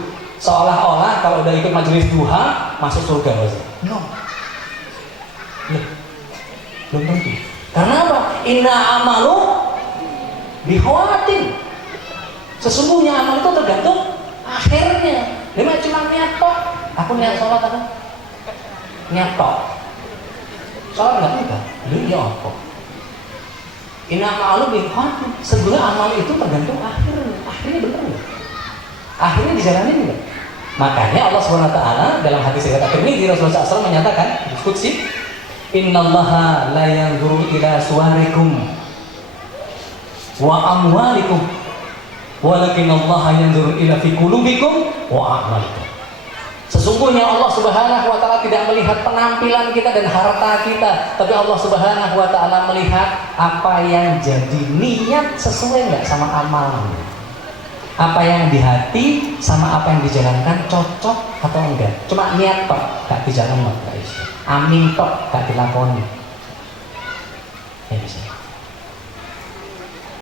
seolah-olah kalau udah ikut majelis duha masuk surga. Belum tentu. Karena apa? Inna amalu bihawatin. Sesungguhnya amal itu tergantung akhirnya. Dia cuma niat tok. Aku niat sholat apa? Niat tok. Sholat nggak juga. Dia apa? Inna amalu bihawatin. Sebenarnya amal itu tergantung akhirnya. Akhirnya benar nggak? Akhirnya dijalanin nggak? Makanya Allah SWT dalam hadis riwayat At-Tirmidzi, Rasulullah SAW menyatakan di Qudsi, innallaha la yanzuru ila suwarikum wa amwalikum walakinallaha yanzuru ila fi qulubikum wa a'malikum. Sesungguhnya Allah Subhanahu wa taala tidak melihat penampilan kita dan harta kita, tapi Allah Subhanahu wa taala melihat apa yang jadi niat sesuai nggak sama amalnya. Apa yang di hati sama apa yang dijalankan cocok atau enggak. Cuma niat tok gak dijalankan, guys. Amin tok gak dilakoni. Ya bisa.